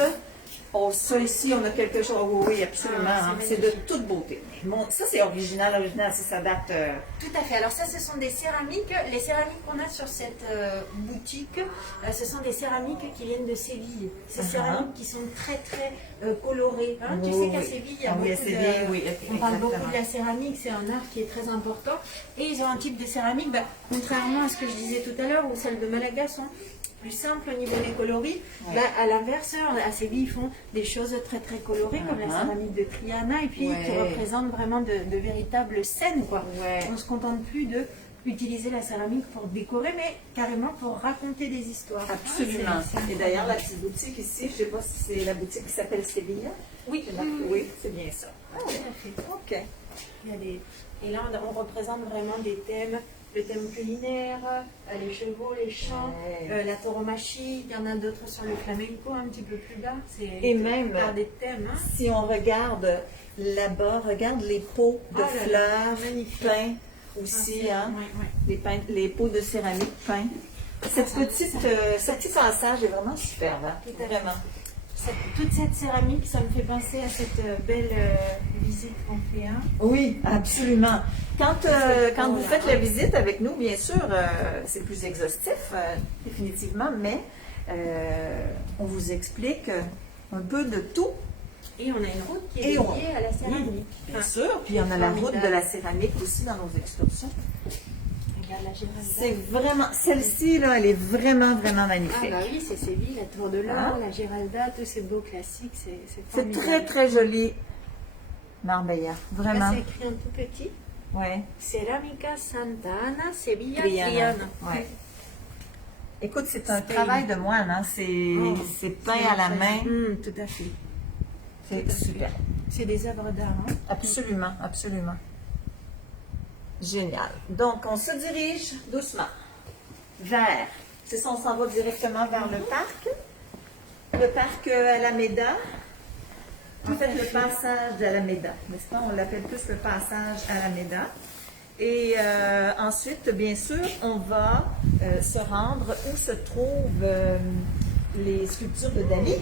oh, ça ici, on a quelque chose. Oh, oui, absolument. Ah, c'est c'est de toute beauté. Bon, ça, c'est original, si ça date. Tout à fait. Alors ça, ce sont des céramiques. Les céramiques qu'on a sur cette boutique, ce sont des céramiques qui viennent de Séville. Ces céramiques qui sont très très colorées. Hein. Tu sais qu'à Séville, il y a beaucoup on parle beaucoup de la céramique. C'est un art qui est très important. Et ils ont un type de céramique, contrairement à ce que je disais tout à l'heure, où celles de Malaga sont plus simples au niveau des coloris. À l'inverse, à Séville, ils font des choses très très colorées, comme la céramique de Triana, et puis qui représentent vraiment de véritables scènes, quoi. On ne se contente plus de utiliser la céramique pour décorer, mais carrément pour raconter des histoires. Absolument. Et d'ailleurs, la petite boutique ici, je ne sais pas si c'est la boutique qui s'appelle Sevilla. Oui, oui, c'est bien ça. tout à fait. OK. Il y a et là, on représente vraiment des thèmes. Le thème culinaire, les chevaux, les chants, la tauromachie, il y en a d'autres sur le flamenco un petit peu plus bas. Et même, des thèmes. Hein. Si on regarde là-bas, regarde les pots de fleurs peints aussi, les pots de céramique peints. Ce petit passage est vraiment superbe, hein? Vraiment. Toute cette céramique, ça me fait penser à cette belle visite qu'on fait. Hein. Oui, absolument. Quand vous faites la visite avec nous, bien sûr, c'est plus exhaustif, définitivement, mais on vous explique un peu de tout. Et on a une route qui est dédiée à la céramique. Bien sûr, puis on a la route de la céramique aussi dans nos excursions. Regarde la Giralda. C'est vraiment, celle-ci, là, elle est vraiment, vraiment magnifique. Ah bah oui, c'est Séville, la Tour de l'Or, la Giralda, tous ces beaux classiques, c'est très, très joli. Marbella, vraiment. Là, c'est écrit en tout petit. Ouais. Ceramica Santa Ana, Sevilla, Triana. Triana. Ouais. Écoute, c'est un travail de moine, hein? C'est peint à la main. Tout à fait. C'est super. C'est des œuvres d'art. Hein? Absolument, absolument. Génial. Donc, on se dirige doucement vers, c'est ça, on s'en va directement vers le parc Alameda. En fait, le passage d'Alameda, n'est-ce pas? On l'appelle plus le passage Alameda. Et ensuite, bien sûr, on va se rendre où se trouvent les sculptures de Dali.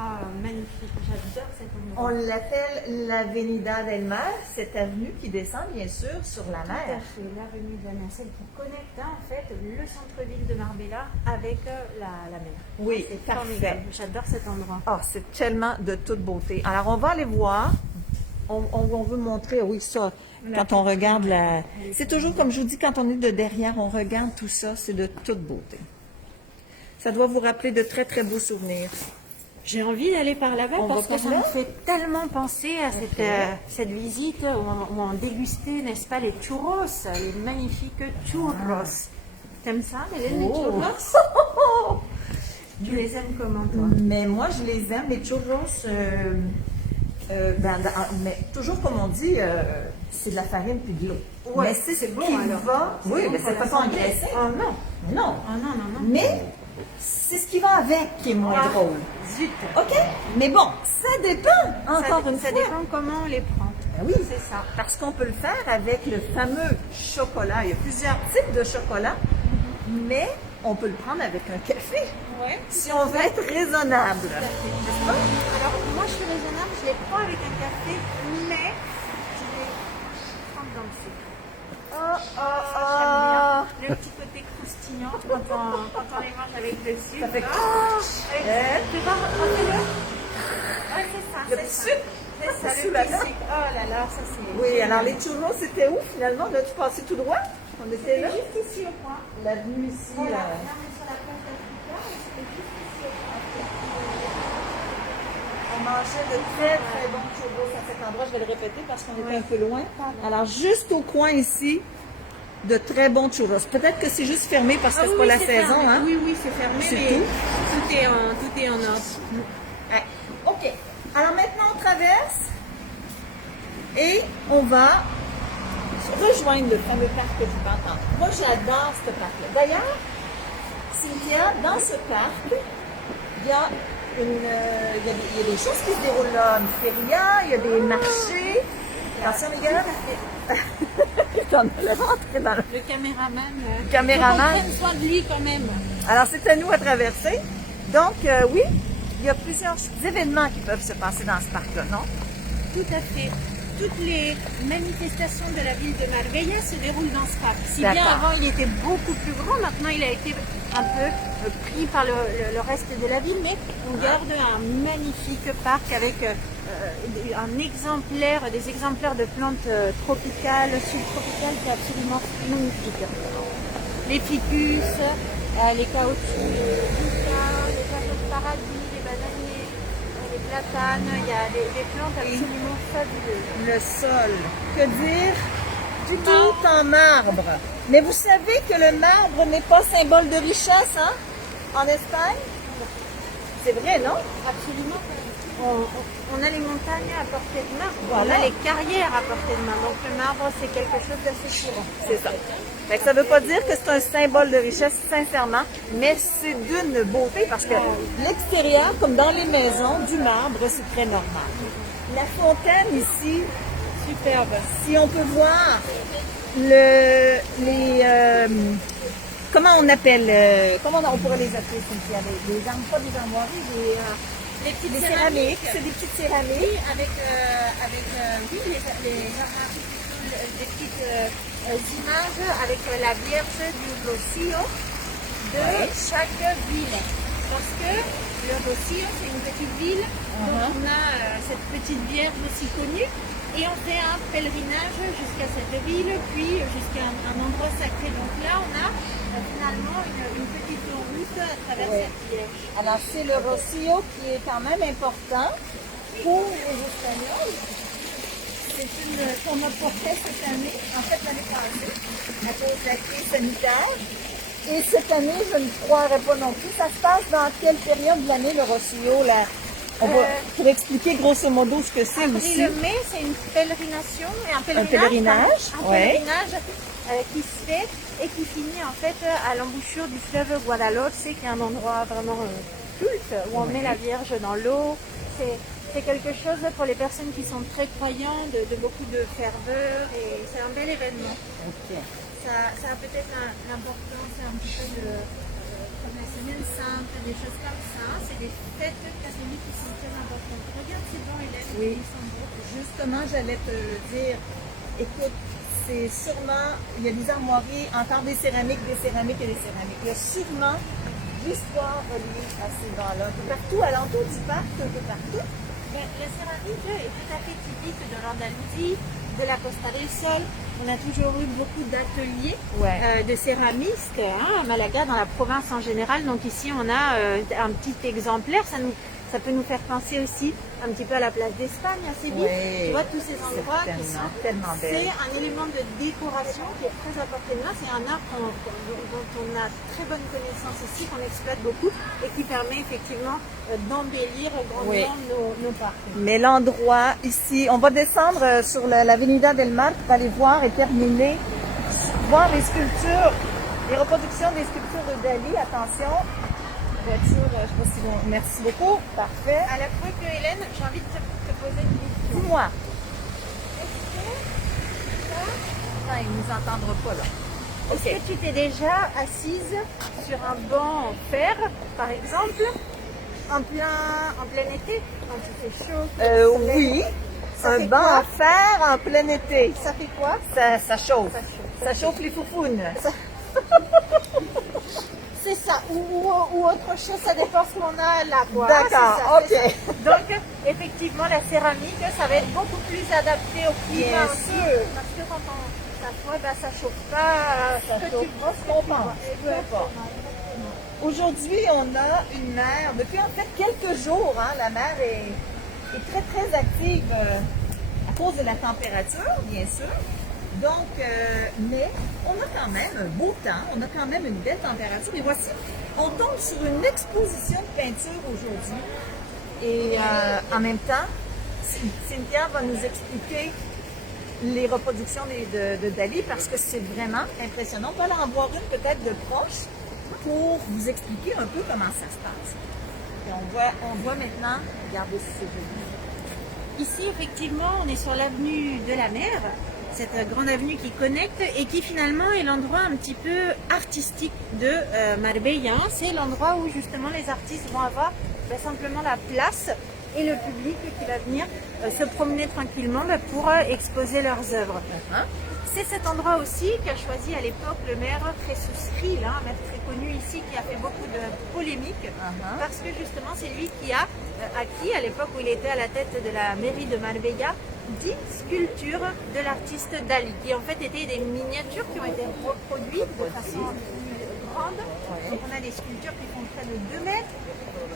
Ah, magnifique, j'adore cet endroit. On l'appelle l'Avenida del Mar, cette avenue qui descend bien sûr sur la Tout à mer. fait, l'avenue de la mer, celle qui connecte en fait le centre-ville de Marbella avec la mer. Oui, C'est parfait. formidable. J'adore cet endroit. Oh, c'est tellement de toute beauté. Alors, on va aller voir. On veut montrer, oui, ça, quand on regarde la... C'est toujours comme je vous dis, quand on est de derrière, on regarde tout ça, c'est de toute beauté. Ça doit vous rappeler de très, très beaux souvenirs. J'ai envie d'aller par là-bas On parce va que par ça là? me fait tellement penser à cette visite où on dégustait, n'est-ce pas, les churros, les magnifiques churros. T'aimes ça, Hélène, les churros? Tu les aimes comment, toi? Mais moi, je les aime, les churros, mais toujours comme on dit, c'est de la farine puis de l'eau. Ouais, mais c'est bon, qui alors. va. Oui, mais ça ne peut pas engraisser. Oh non. Non. Oh non, non, non. Mais c'est ce qui va avec qui est moins drôle. Zut. OK? Mais bon, ça dépend, encore une Ça fois. dépend comment on les prend. Ben oui, C'est ça. parce qu'on peut le faire avec le fameux chocolat. Il y a plusieurs types de chocolat, mais on peut le prendre avec un café, Ouais. si on veut être raisonnable. N'est-ce pas? Alors, moi, je suis raisonnable, je les prends avec un café, mais je les prends dans le sucre. J'aime bien le petit côté croustillant quand on les mange avec le sucre. Ça fait Tu vois, refais-le. Ouais, c'est ça. Le petit sucre. C'est ça, Dessus, le là, petit là. sucre. Oh là là, ça c'est... Oui, alors les churros, c'était où finalement? Là-tu passé tout droit? On était là? Juste ici au coin. L'avenue ici. Voilà, là, on est sur la place d'Africa et c'était juste ici au coin. On mangeait de très très bons churros à cet endroit. Je vais le répéter parce qu'on était un peu loin. Alors juste au coin ici, de très bons churros. Peut-être que c'est juste fermé parce que c'est pas la saison. Hein? Oui, oui, c'est fermé, C'est mais tout. tout est en ordre. Ouais. OK. Alors maintenant, on traverse et on va rejoindre le fameux parc que tu entendre. Moi, j'adore ce parc-là. D'ailleurs, Cynthia, dans ce parc, il y a des choses qui se déroulent là. Une feria, il y a des marchés. Attention, les gars. t'en allais rentrer dans Le caméraman. Caméraman. Faut qu'on prenne soin de lui quand même. Alors, c'est à nous à traverser. Donc, oui, il y a plusieurs événements qui peuvent se passer dans ce parc-là, non? Tout à fait. Toutes les manifestations de la ville de Marbella se déroulent dans ce parc. Si bien D'accord. avant il était beaucoup plus grand, maintenant il a été un peu pris par le reste de la ville, mais on garde un magnifique parc avec des exemplaires de plantes tropicales, subtropicales, qui est absolument magnifique. Les ficus, les caoutchoucs, les oiseaux de paradis, les bananiers, les platanes, il y a des plantes absolument fabuleuses. Le sol. Que dire? Tout en marbre. Mais vous savez que le marbre n'est pas symbole de richesse, hein? En Espagne? C'est vrai, non? Absolument. On a les montagnes à portée de main, Voilà. on a les carrières à portée de main. Donc le marbre, c'est quelque chose d'assez courant. C'est ça. Fait que ça ne veut pas dire que c'est un symbole de richesse, sincèrement, mais c'est d'une beauté parce que l'extérieur, comme dans les maisons, du marbre, c'est très normal. La fontaine ici, superbe. Si on peut voir comment on appelle, comment on pourrait les appeler, Cynthia, les armes, pas des armoiries, Les petites des céramiques, c'est des petites céramiques. Oui, avec des petites images avec la Vierge du Rocio de chaque ville. Parce que le Rocio, c'est une petite ville dont on a cette petite Vierge aussi connue. Et on fait un pèlerinage jusqu'à cette ville, puis jusqu'à un endroit sacré. Donc là, on a finalement une petite route à travers cette Vierge. Alors, c'est le Rocio qui est quand même important pour les Espagnols. C'est une qu'on a pas fait cette année, en fait l'année passée, à cause de la crise sanitaire. Et cette année, je ne croirais pas non plus. Ça se passe dans quelle période de l'année, le Rocio? Là? Pour expliquer grosso modo ce que c'est aussi. Le mai, c'est une pèlerination et un pèlerinage, pèlerinage qui se fait et qui finit en fait à l'embouchure du fleuve Guadalhorce, qui est un endroit vraiment culte où on met la Vierge dans l'eau. C'est quelque chose pour les personnes qui sont très croyants, de beaucoup de ferveur, et c'est un bel événement. Ok. Ça a peut-être l'importance un petit peu comme la Semaine Sainte, des choses comme ça. C'est des fêtes catholiques qui sont très importantes. Regarde, c'est bon, Hélène. Oui. Ils sont beaux. Justement, j'allais te le dire. Écoute, c'est sûrement, il y a des armoiries, encore des céramiques et des céramiques. Il y a sûrement l'histoire reliée à ces gens-là. Partout, alentour du parc, un peu partout. Ben, la céramique est tout à fait typique de l'Andalousie, de la Costa del Sol. On a toujours eu beaucoup d'ateliers de céramistes à Malaga, dans la province en général. Donc ici, on a un petit exemplaire. Ça peut nous faire penser aussi un petit peu à la place d'Espagne, à Séville. Oui, tu vois, tous ces endroits qui sont... tellement belle. C'est un élément de décoration qui est très à portée de main. C'est un art dont on a très bonne connaissance ici, qu'on exploite beaucoup et qui permet effectivement d'embellir grandement nos parcs. Mais l'endroit ici, on va descendre sur l'Avenida del Mar pour aller voir et terminer, voir les sculptures, les reproductions des sculptures de Dali. Attention, voiture, je sais pas si bon. Merci beaucoup, parfait. À la fois que Hélène, j'ai envie de te poser une question. Dis-moi. Est-ce que ça, Ah, il nous entendra pas là. est-ce que tu t'es déjà assise sur un banc en fer, par exemple, en plein été, quand il fait chaud? Oui, Ça un fait banc quoi? en fer en plein été. Ça fait quoi? Ça chauffe. Ça chauffe. Ça chauffe les foufounes. C'est ça, ou autre chose, ça dépend ce qu'on a là, quoi. D'accord, C'est ça, ok. c'est ça. Donc, effectivement, la céramique, ça va être beaucoup plus adapté au climat Bien aussi. sûr. Parce que quand ça froid, ben, ça chauffe pas. Ça ce que chauffe tu pas ce qu'on pense. Peu importe. Exactement. Aujourd'hui, on a une mer, depuis en fait quelques jours, hein, la mer est très très active à cause de la température, bien sûr. Donc, mais on a quand même un beau temps, on a quand même une belle température. Et voici, on tombe sur une exposition de peinture aujourd'hui. Et en même temps, Cynthia va nous expliquer les reproductions de Dali parce que c'est vraiment impressionnant. On va aller en voir une peut-être de proche pour vous expliquer un peu comment ça se passe. Et on voit maintenant, regardez si c'est joli. Ici, effectivement, on est sur l'avenue de la mer. cette grande avenue qui connecte et qui finalement est l'endroit un petit peu artistique de Marbella. C'est l'endroit où justement les artistes vont avoir simplement la place et le public qui va venir se promener tranquillement pour exposer leurs œuvres. C'est cet endroit aussi qu'a choisi à l'époque le maire Jesus Gil, un maire très connu ici qui a fait beaucoup de polémiques, parce que justement c'est lui qui a acquis, à l'époque où il était à la tête de la mairie de Marbella, 10 sculptures de l'artiste Dali, qui en fait étaient des miniatures qui ont été reproduites de façon grande. Donc on a des sculptures qui font près de 2 mètres,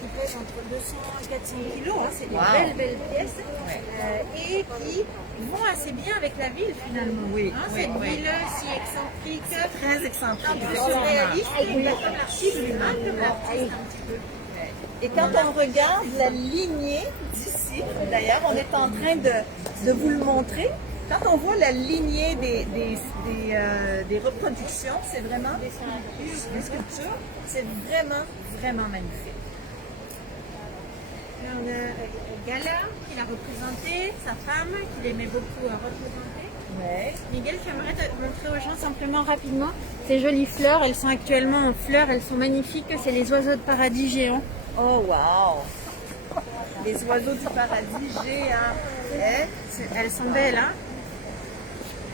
qui pèsent entre 200 et 400 kilos, c'est des belles pièces, et qui vont assez bien avec la ville finalement. Cette ville si excentrique, Très excentrique. un peu surréaliste, comme l'artiste lui-même, comme l'artiste un petit peu. Et quand on regarde la lignée d'ici, d'ailleurs, on est en train de vous le montrer. Quand on voit la lignée des reproductions, c'est vraiment des sculptures, c'est vraiment magnifique. Là, on a Gala qui l'a représenté, sa femme qu'il aimait beaucoup représenter. Ouais. Miguel, j'aimerais te montrer aux gens simplement rapidement ces jolies fleurs. Elles sont actuellement en fleurs, elles sont magnifiques. C'est les oiseaux de paradis géants. Oh wow! Les oiseaux du paradis géants. Elles sont belles, hein?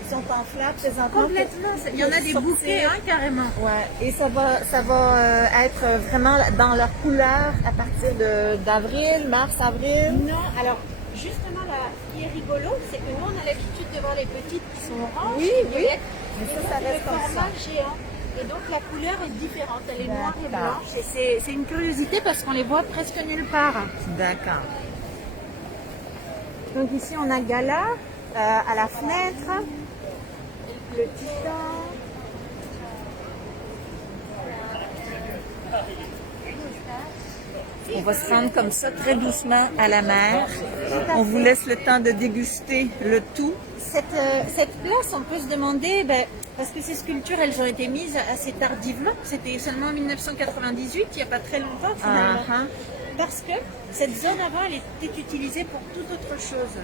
Ils sont en fleurs présentement. Complètement. Il y en a des bouquets, hein, carrément. Ouais. Et ça va être vraiment dans leur couleur à partir d'avril, mars-avril. Non, alors justement, là, ce qui est rigolo, c'est que nous, on a l'habitude de voir les petites qui sont oranges. Oui. violettes, Mais et ça là, reste c'est le comme ça. format géant. Et donc la couleur est différente, elle est noire et D'accord. blanche. Et c'est une curiosité parce qu'on les voit presque nulle part. D'accord. Donc ici on a Gala à la fenêtre, le titan. On va se rendre comme ça très doucement à la mer. On vous laisse le temps de déguster le tout. Cette place, on peut se demander, parce que ces sculptures, elles ont été mises assez tardivement. C'était seulement en 1998, il n'y a pas très longtemps finalement. Parce que cette zone avant, elle était utilisée pour toute autre chose.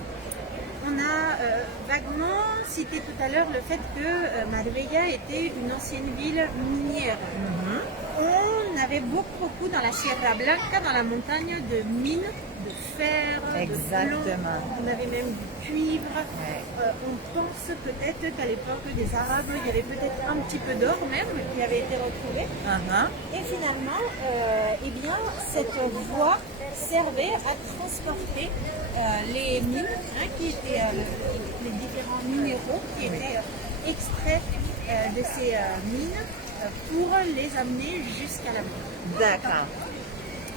On a vaguement cité tout à l'heure le fait que Marbella était une ancienne ville minière. On avait beaucoup dans la Sierra Blanca, dans la montagne, de mines, de fer, de plomb. On avait même du cuivre. On pense peut-être qu'à l'époque des Arabes, il y avait peut-être un petit peu d'or même qui avait été retrouvé. Et finalement, eh bien, cette voie servait à transporter les mines, qui étaient les différents minéraux qui étaient extraits de ces mines pour les amener jusqu'à la mer. D'accord.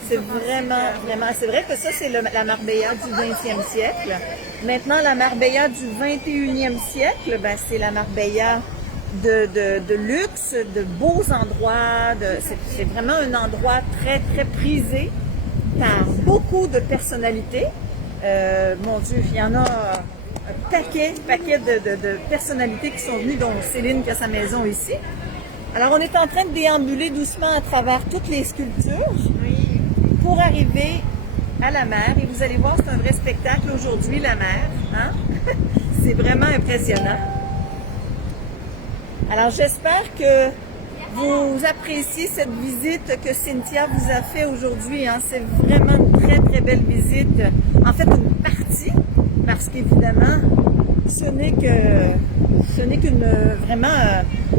C'est vraiment, c'est vrai que ça, c'est la Marbella du 20e siècle. Maintenant, la Marbella du 21e siècle, c'est la Marbella de luxe, de beaux endroits. C'est vraiment un endroit très prisé par beaucoup de personnalités. Mon Dieu, il y en a un paquet de personnalités qui sont venues, dont Céline qui a sa maison ici. Alors, on est en train de déambuler doucement à travers toutes les sculptures pour arriver à la mer. Et vous allez voir, c'est un vrai spectacle aujourd'hui, la mer. Hein? C'est vraiment impressionnant. Alors, j'espère que vous appréciez cette visite que Cynthia vous a fait aujourd'hui. Hein? C'est vraiment une très belle visite. En fait, une partie, parce qu'évidemment, ce n'est vraiment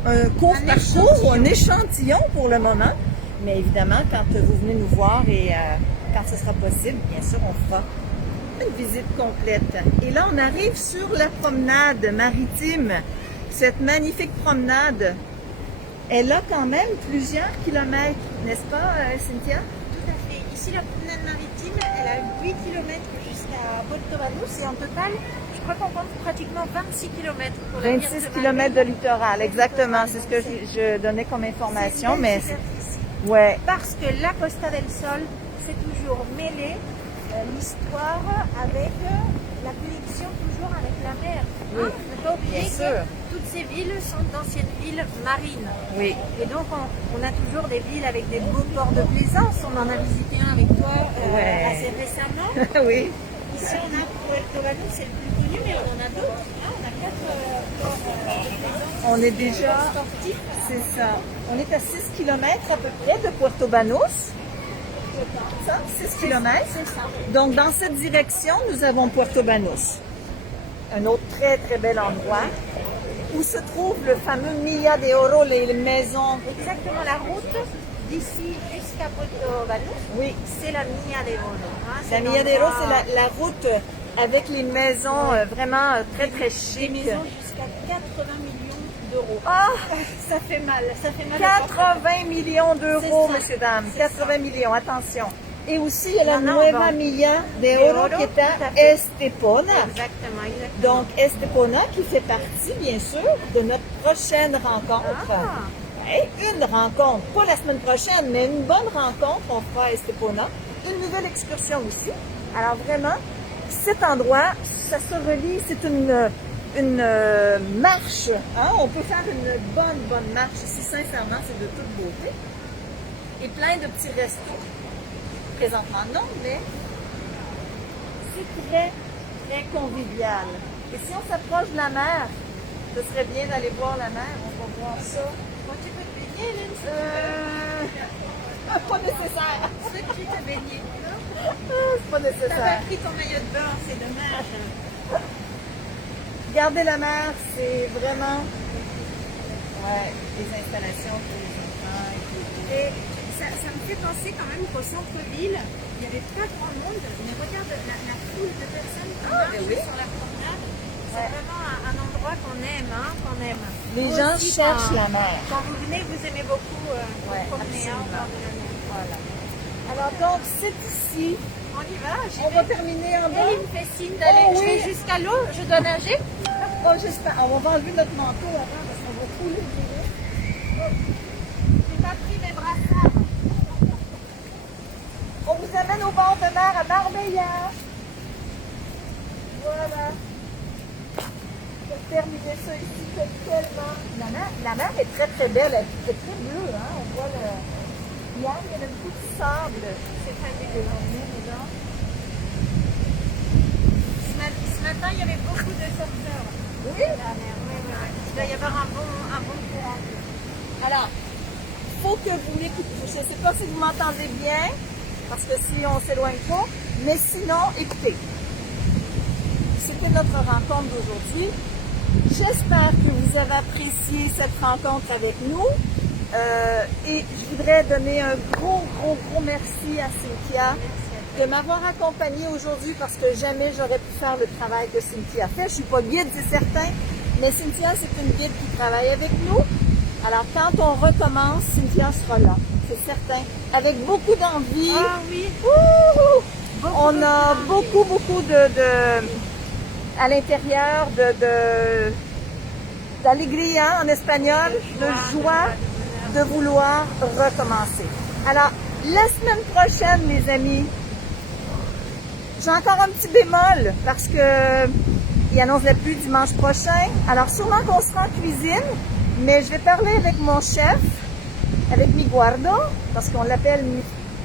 un court parcours, un échantillon pour le moment. Mais évidemment, quand vous venez nous voir et quand ce sera possible, bien sûr, on fera une visite complète. Et là, on arrive sur la promenade maritime. Cette magnifique promenade, elle a quand même plusieurs kilomètres, n'est-ce pas, Cynthia? Tout à fait. Ici, la promenade maritime, elle a 8 km jusqu'à Puerto Banús et en total, je crois qu'on compte pratiquement 26 km pour la 26 km de littoral, exactement. C'est ce que je donnais comme information. Mais ouais. Parce que la Costa del Sol, c'est toujours mêlé l'histoire avec la connexion toujours avec la mer. Oui, ne pas oublier bien que sûr. toutes ces villes sont d'anciennes villes marines. Oui. Et donc on a toujours des villes avec des beaux ports de plaisance. On en a visité un avec toi assez récemment. Oui. Ici on a Puerto Banús, c'est le plus connu, mais on en a d'autres. On a On est déjà, c'est ça, on est à 6 km à peu près de Puerto Banús. Ça, 6 km. Donc, dans cette direction, nous avons Puerto Banús. Un autre très, très bel endroit où se trouve le fameux Milla de Oro, les maisons. Exactement, la route d'ici jusqu'à Puerto Banús, Oui, c'est la Milla de Oro. Hein, la Milla de Oro, c'est la route avec les maisons vraiment très, très des chic. maisons jusqu'à 80 millions d'euros. Ah, Ça fait mal, ça fait mal. 80 millions d'euros, C'est ça. messieurs, dames. C'est 80 millions, attention. Et aussi, il y a la Non, non, Nueva bon. Milla de Oro Oro, qui est tout à à fait. Estepona. Exactement, exactement. Donc, Estepona qui fait partie, bien sûr, de notre prochaine rencontre. Ah. Et une rencontre, pas la semaine prochaine, mais une bonne rencontre, on fera à Estepona. Une nouvelle excursion aussi. Alors vraiment, cet endroit, ça se relie, c'est une marche. Hein? On peut faire une bonne marche ici, sincèrement, c'est de toute beauté. Et plein de petits restos. Présentement, non, mais c'est très, très convivial. Et si on s'approche de la mer, ce serait bien d'aller voir la mer. On va voir ça. Bon, tu peux te baigner, Hélène, si Pas nécessaire. tu veux. Tu te baigner. C'est pas T'as nécessaire. pas pris ton maillot de bain, c'est dommage. Garder la mer, c'est vraiment des installations pour les enfants et tout. Et ça me fait penser quand même qu'au centre-ville, il n'y avait pas grand monde, mais regarde la foule de personnes qui marchent ben oui. sur la promenade. C'est vraiment un endroit qu'on aime, hein, qu'on aime. Les Vous gens aussi, cherchent quand- la mer. Quand vous venez, vous aimez beaucoup vous Ouais, promener hein, au absolument. bord de la mer. Voilà. Alors donc, c'est ici. On y va, j'y On vais. va terminer en bas. Elle, il me fait signe d'aller. Oh, Je oui. vais jusqu'à l'eau, je dois nager. Oh, j'espère. On va enlever notre manteau avant parce qu'on va couler. J'ai pas pris mes brassards. On vous amène au bord de mer à Marbella. Voilà. Pour terminer ça ici, c'est tellement... La mer est très très belle, elle est très bleue, hein. On voit le... Hier, il y avait beaucoup de sable. C'est fabuleux. Les gens. Ce matin, il y avait beaucoup de sauveteurs. Oui. La mer, oui, oui, oui. Il doit y avoir un bon courant. Alors, faut que vous m'écoutez. Je ne sais pas si vous m'entendez bien, parce que si on s'éloigne pas, mais sinon, écoutez. C'était notre rencontre d'aujourd'hui. J'espère que vous avez apprécié cette rencontre avec nous. Et je voudrais donner un gros merci à Cynthia de m'avoir accompagnée aujourd'hui parce que jamais j'aurais pu faire le travail que Cynthia fait. Je suis pas guide, c'est certain, mais Cynthia, c'est une guide qui travaille avec nous. Alors, quand on recommence, Cynthia sera là, c'est certain, avec beaucoup d'envie. Ah oui. Wouhou! On a beaucoup à l'intérieur d'alegria en espagnol, de joie de vouloir recommencer. Alors, la semaine prochaine, les amis, j'ai encore un petit bémol parce que il annonce la pluie dimanche prochain. Alors, sûrement qu'on sera en cuisine, mais je vais parler avec mon chef, avec Miguardo, parce qu'on l'appelle,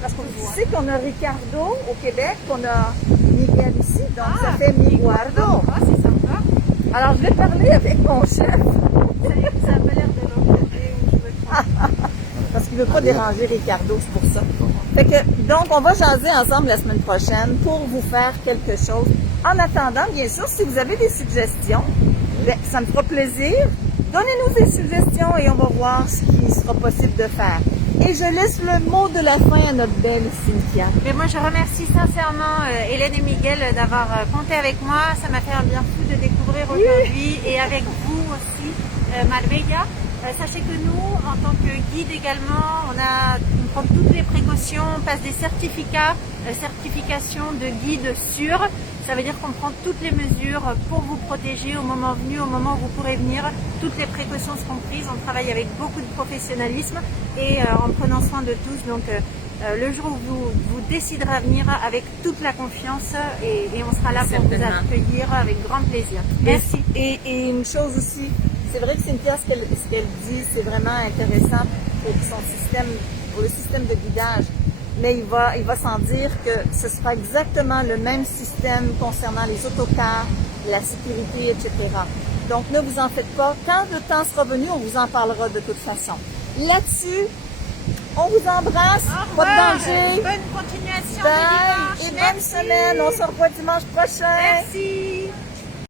parce qu'on sait qu'on a Ricardo au Québec, qu'on a Miguel ici, donc ça fait Miguardo. Ah, c'est sympa. Alors, je vais parler avec mon chef. Ça a pas l'air de l'embêter ou je veux pas. Parce qu'il ne veut pas déranger Ricardo, c'est pour ça. Fait que, donc, on va jaser ensemble la semaine prochaine pour vous faire quelque chose. En attendant, bien sûr, si vous avez des suggestions, ben, ça me fera plaisir. Donnez-nous des suggestions et on va voir ce qui sera possible de faire. Et je laisse le mot de la fin à notre belle Cynthia. Mais moi, je remercie sincèrement Hélène et Miguel d'avoir compté avec moi. Ça m'a fait un bien fou de découvrir aujourd'hui et avec vous aussi, Marbella. Sachez que nous, en tant que guide également, on prend toutes les précautions, on passe des certificats, certification de guide sûr. Ça veut dire qu'on prend toutes les mesures pour vous protéger au moment venu, au moment où vous pourrez venir. Toutes les précautions seront prises. On travaille avec beaucoup de professionnalisme et en prenant soin de tous. Donc, le jour où vous déciderez à venir avec toute la confiance et on sera là pour vous Certainement. accueillir avec grand plaisir. Merci. Et une chose aussi, c'est vrai que Cynthia, ce qu'elle dit, c'est vraiment intéressant pour son système, pour le système de guidage. Mais il va sans dire que ce sera exactement le même système concernant les autocars, la sécurité, etc. Donc, ne vous en faites pas. Quand le temps sera venu, on vous en parlera de toute façon. Là-dessus, on vous embrasse. Pas de danger. Bonne continuation Bye. de dimanche. Et bonne semaine. On se revoit dimanche prochain. Merci.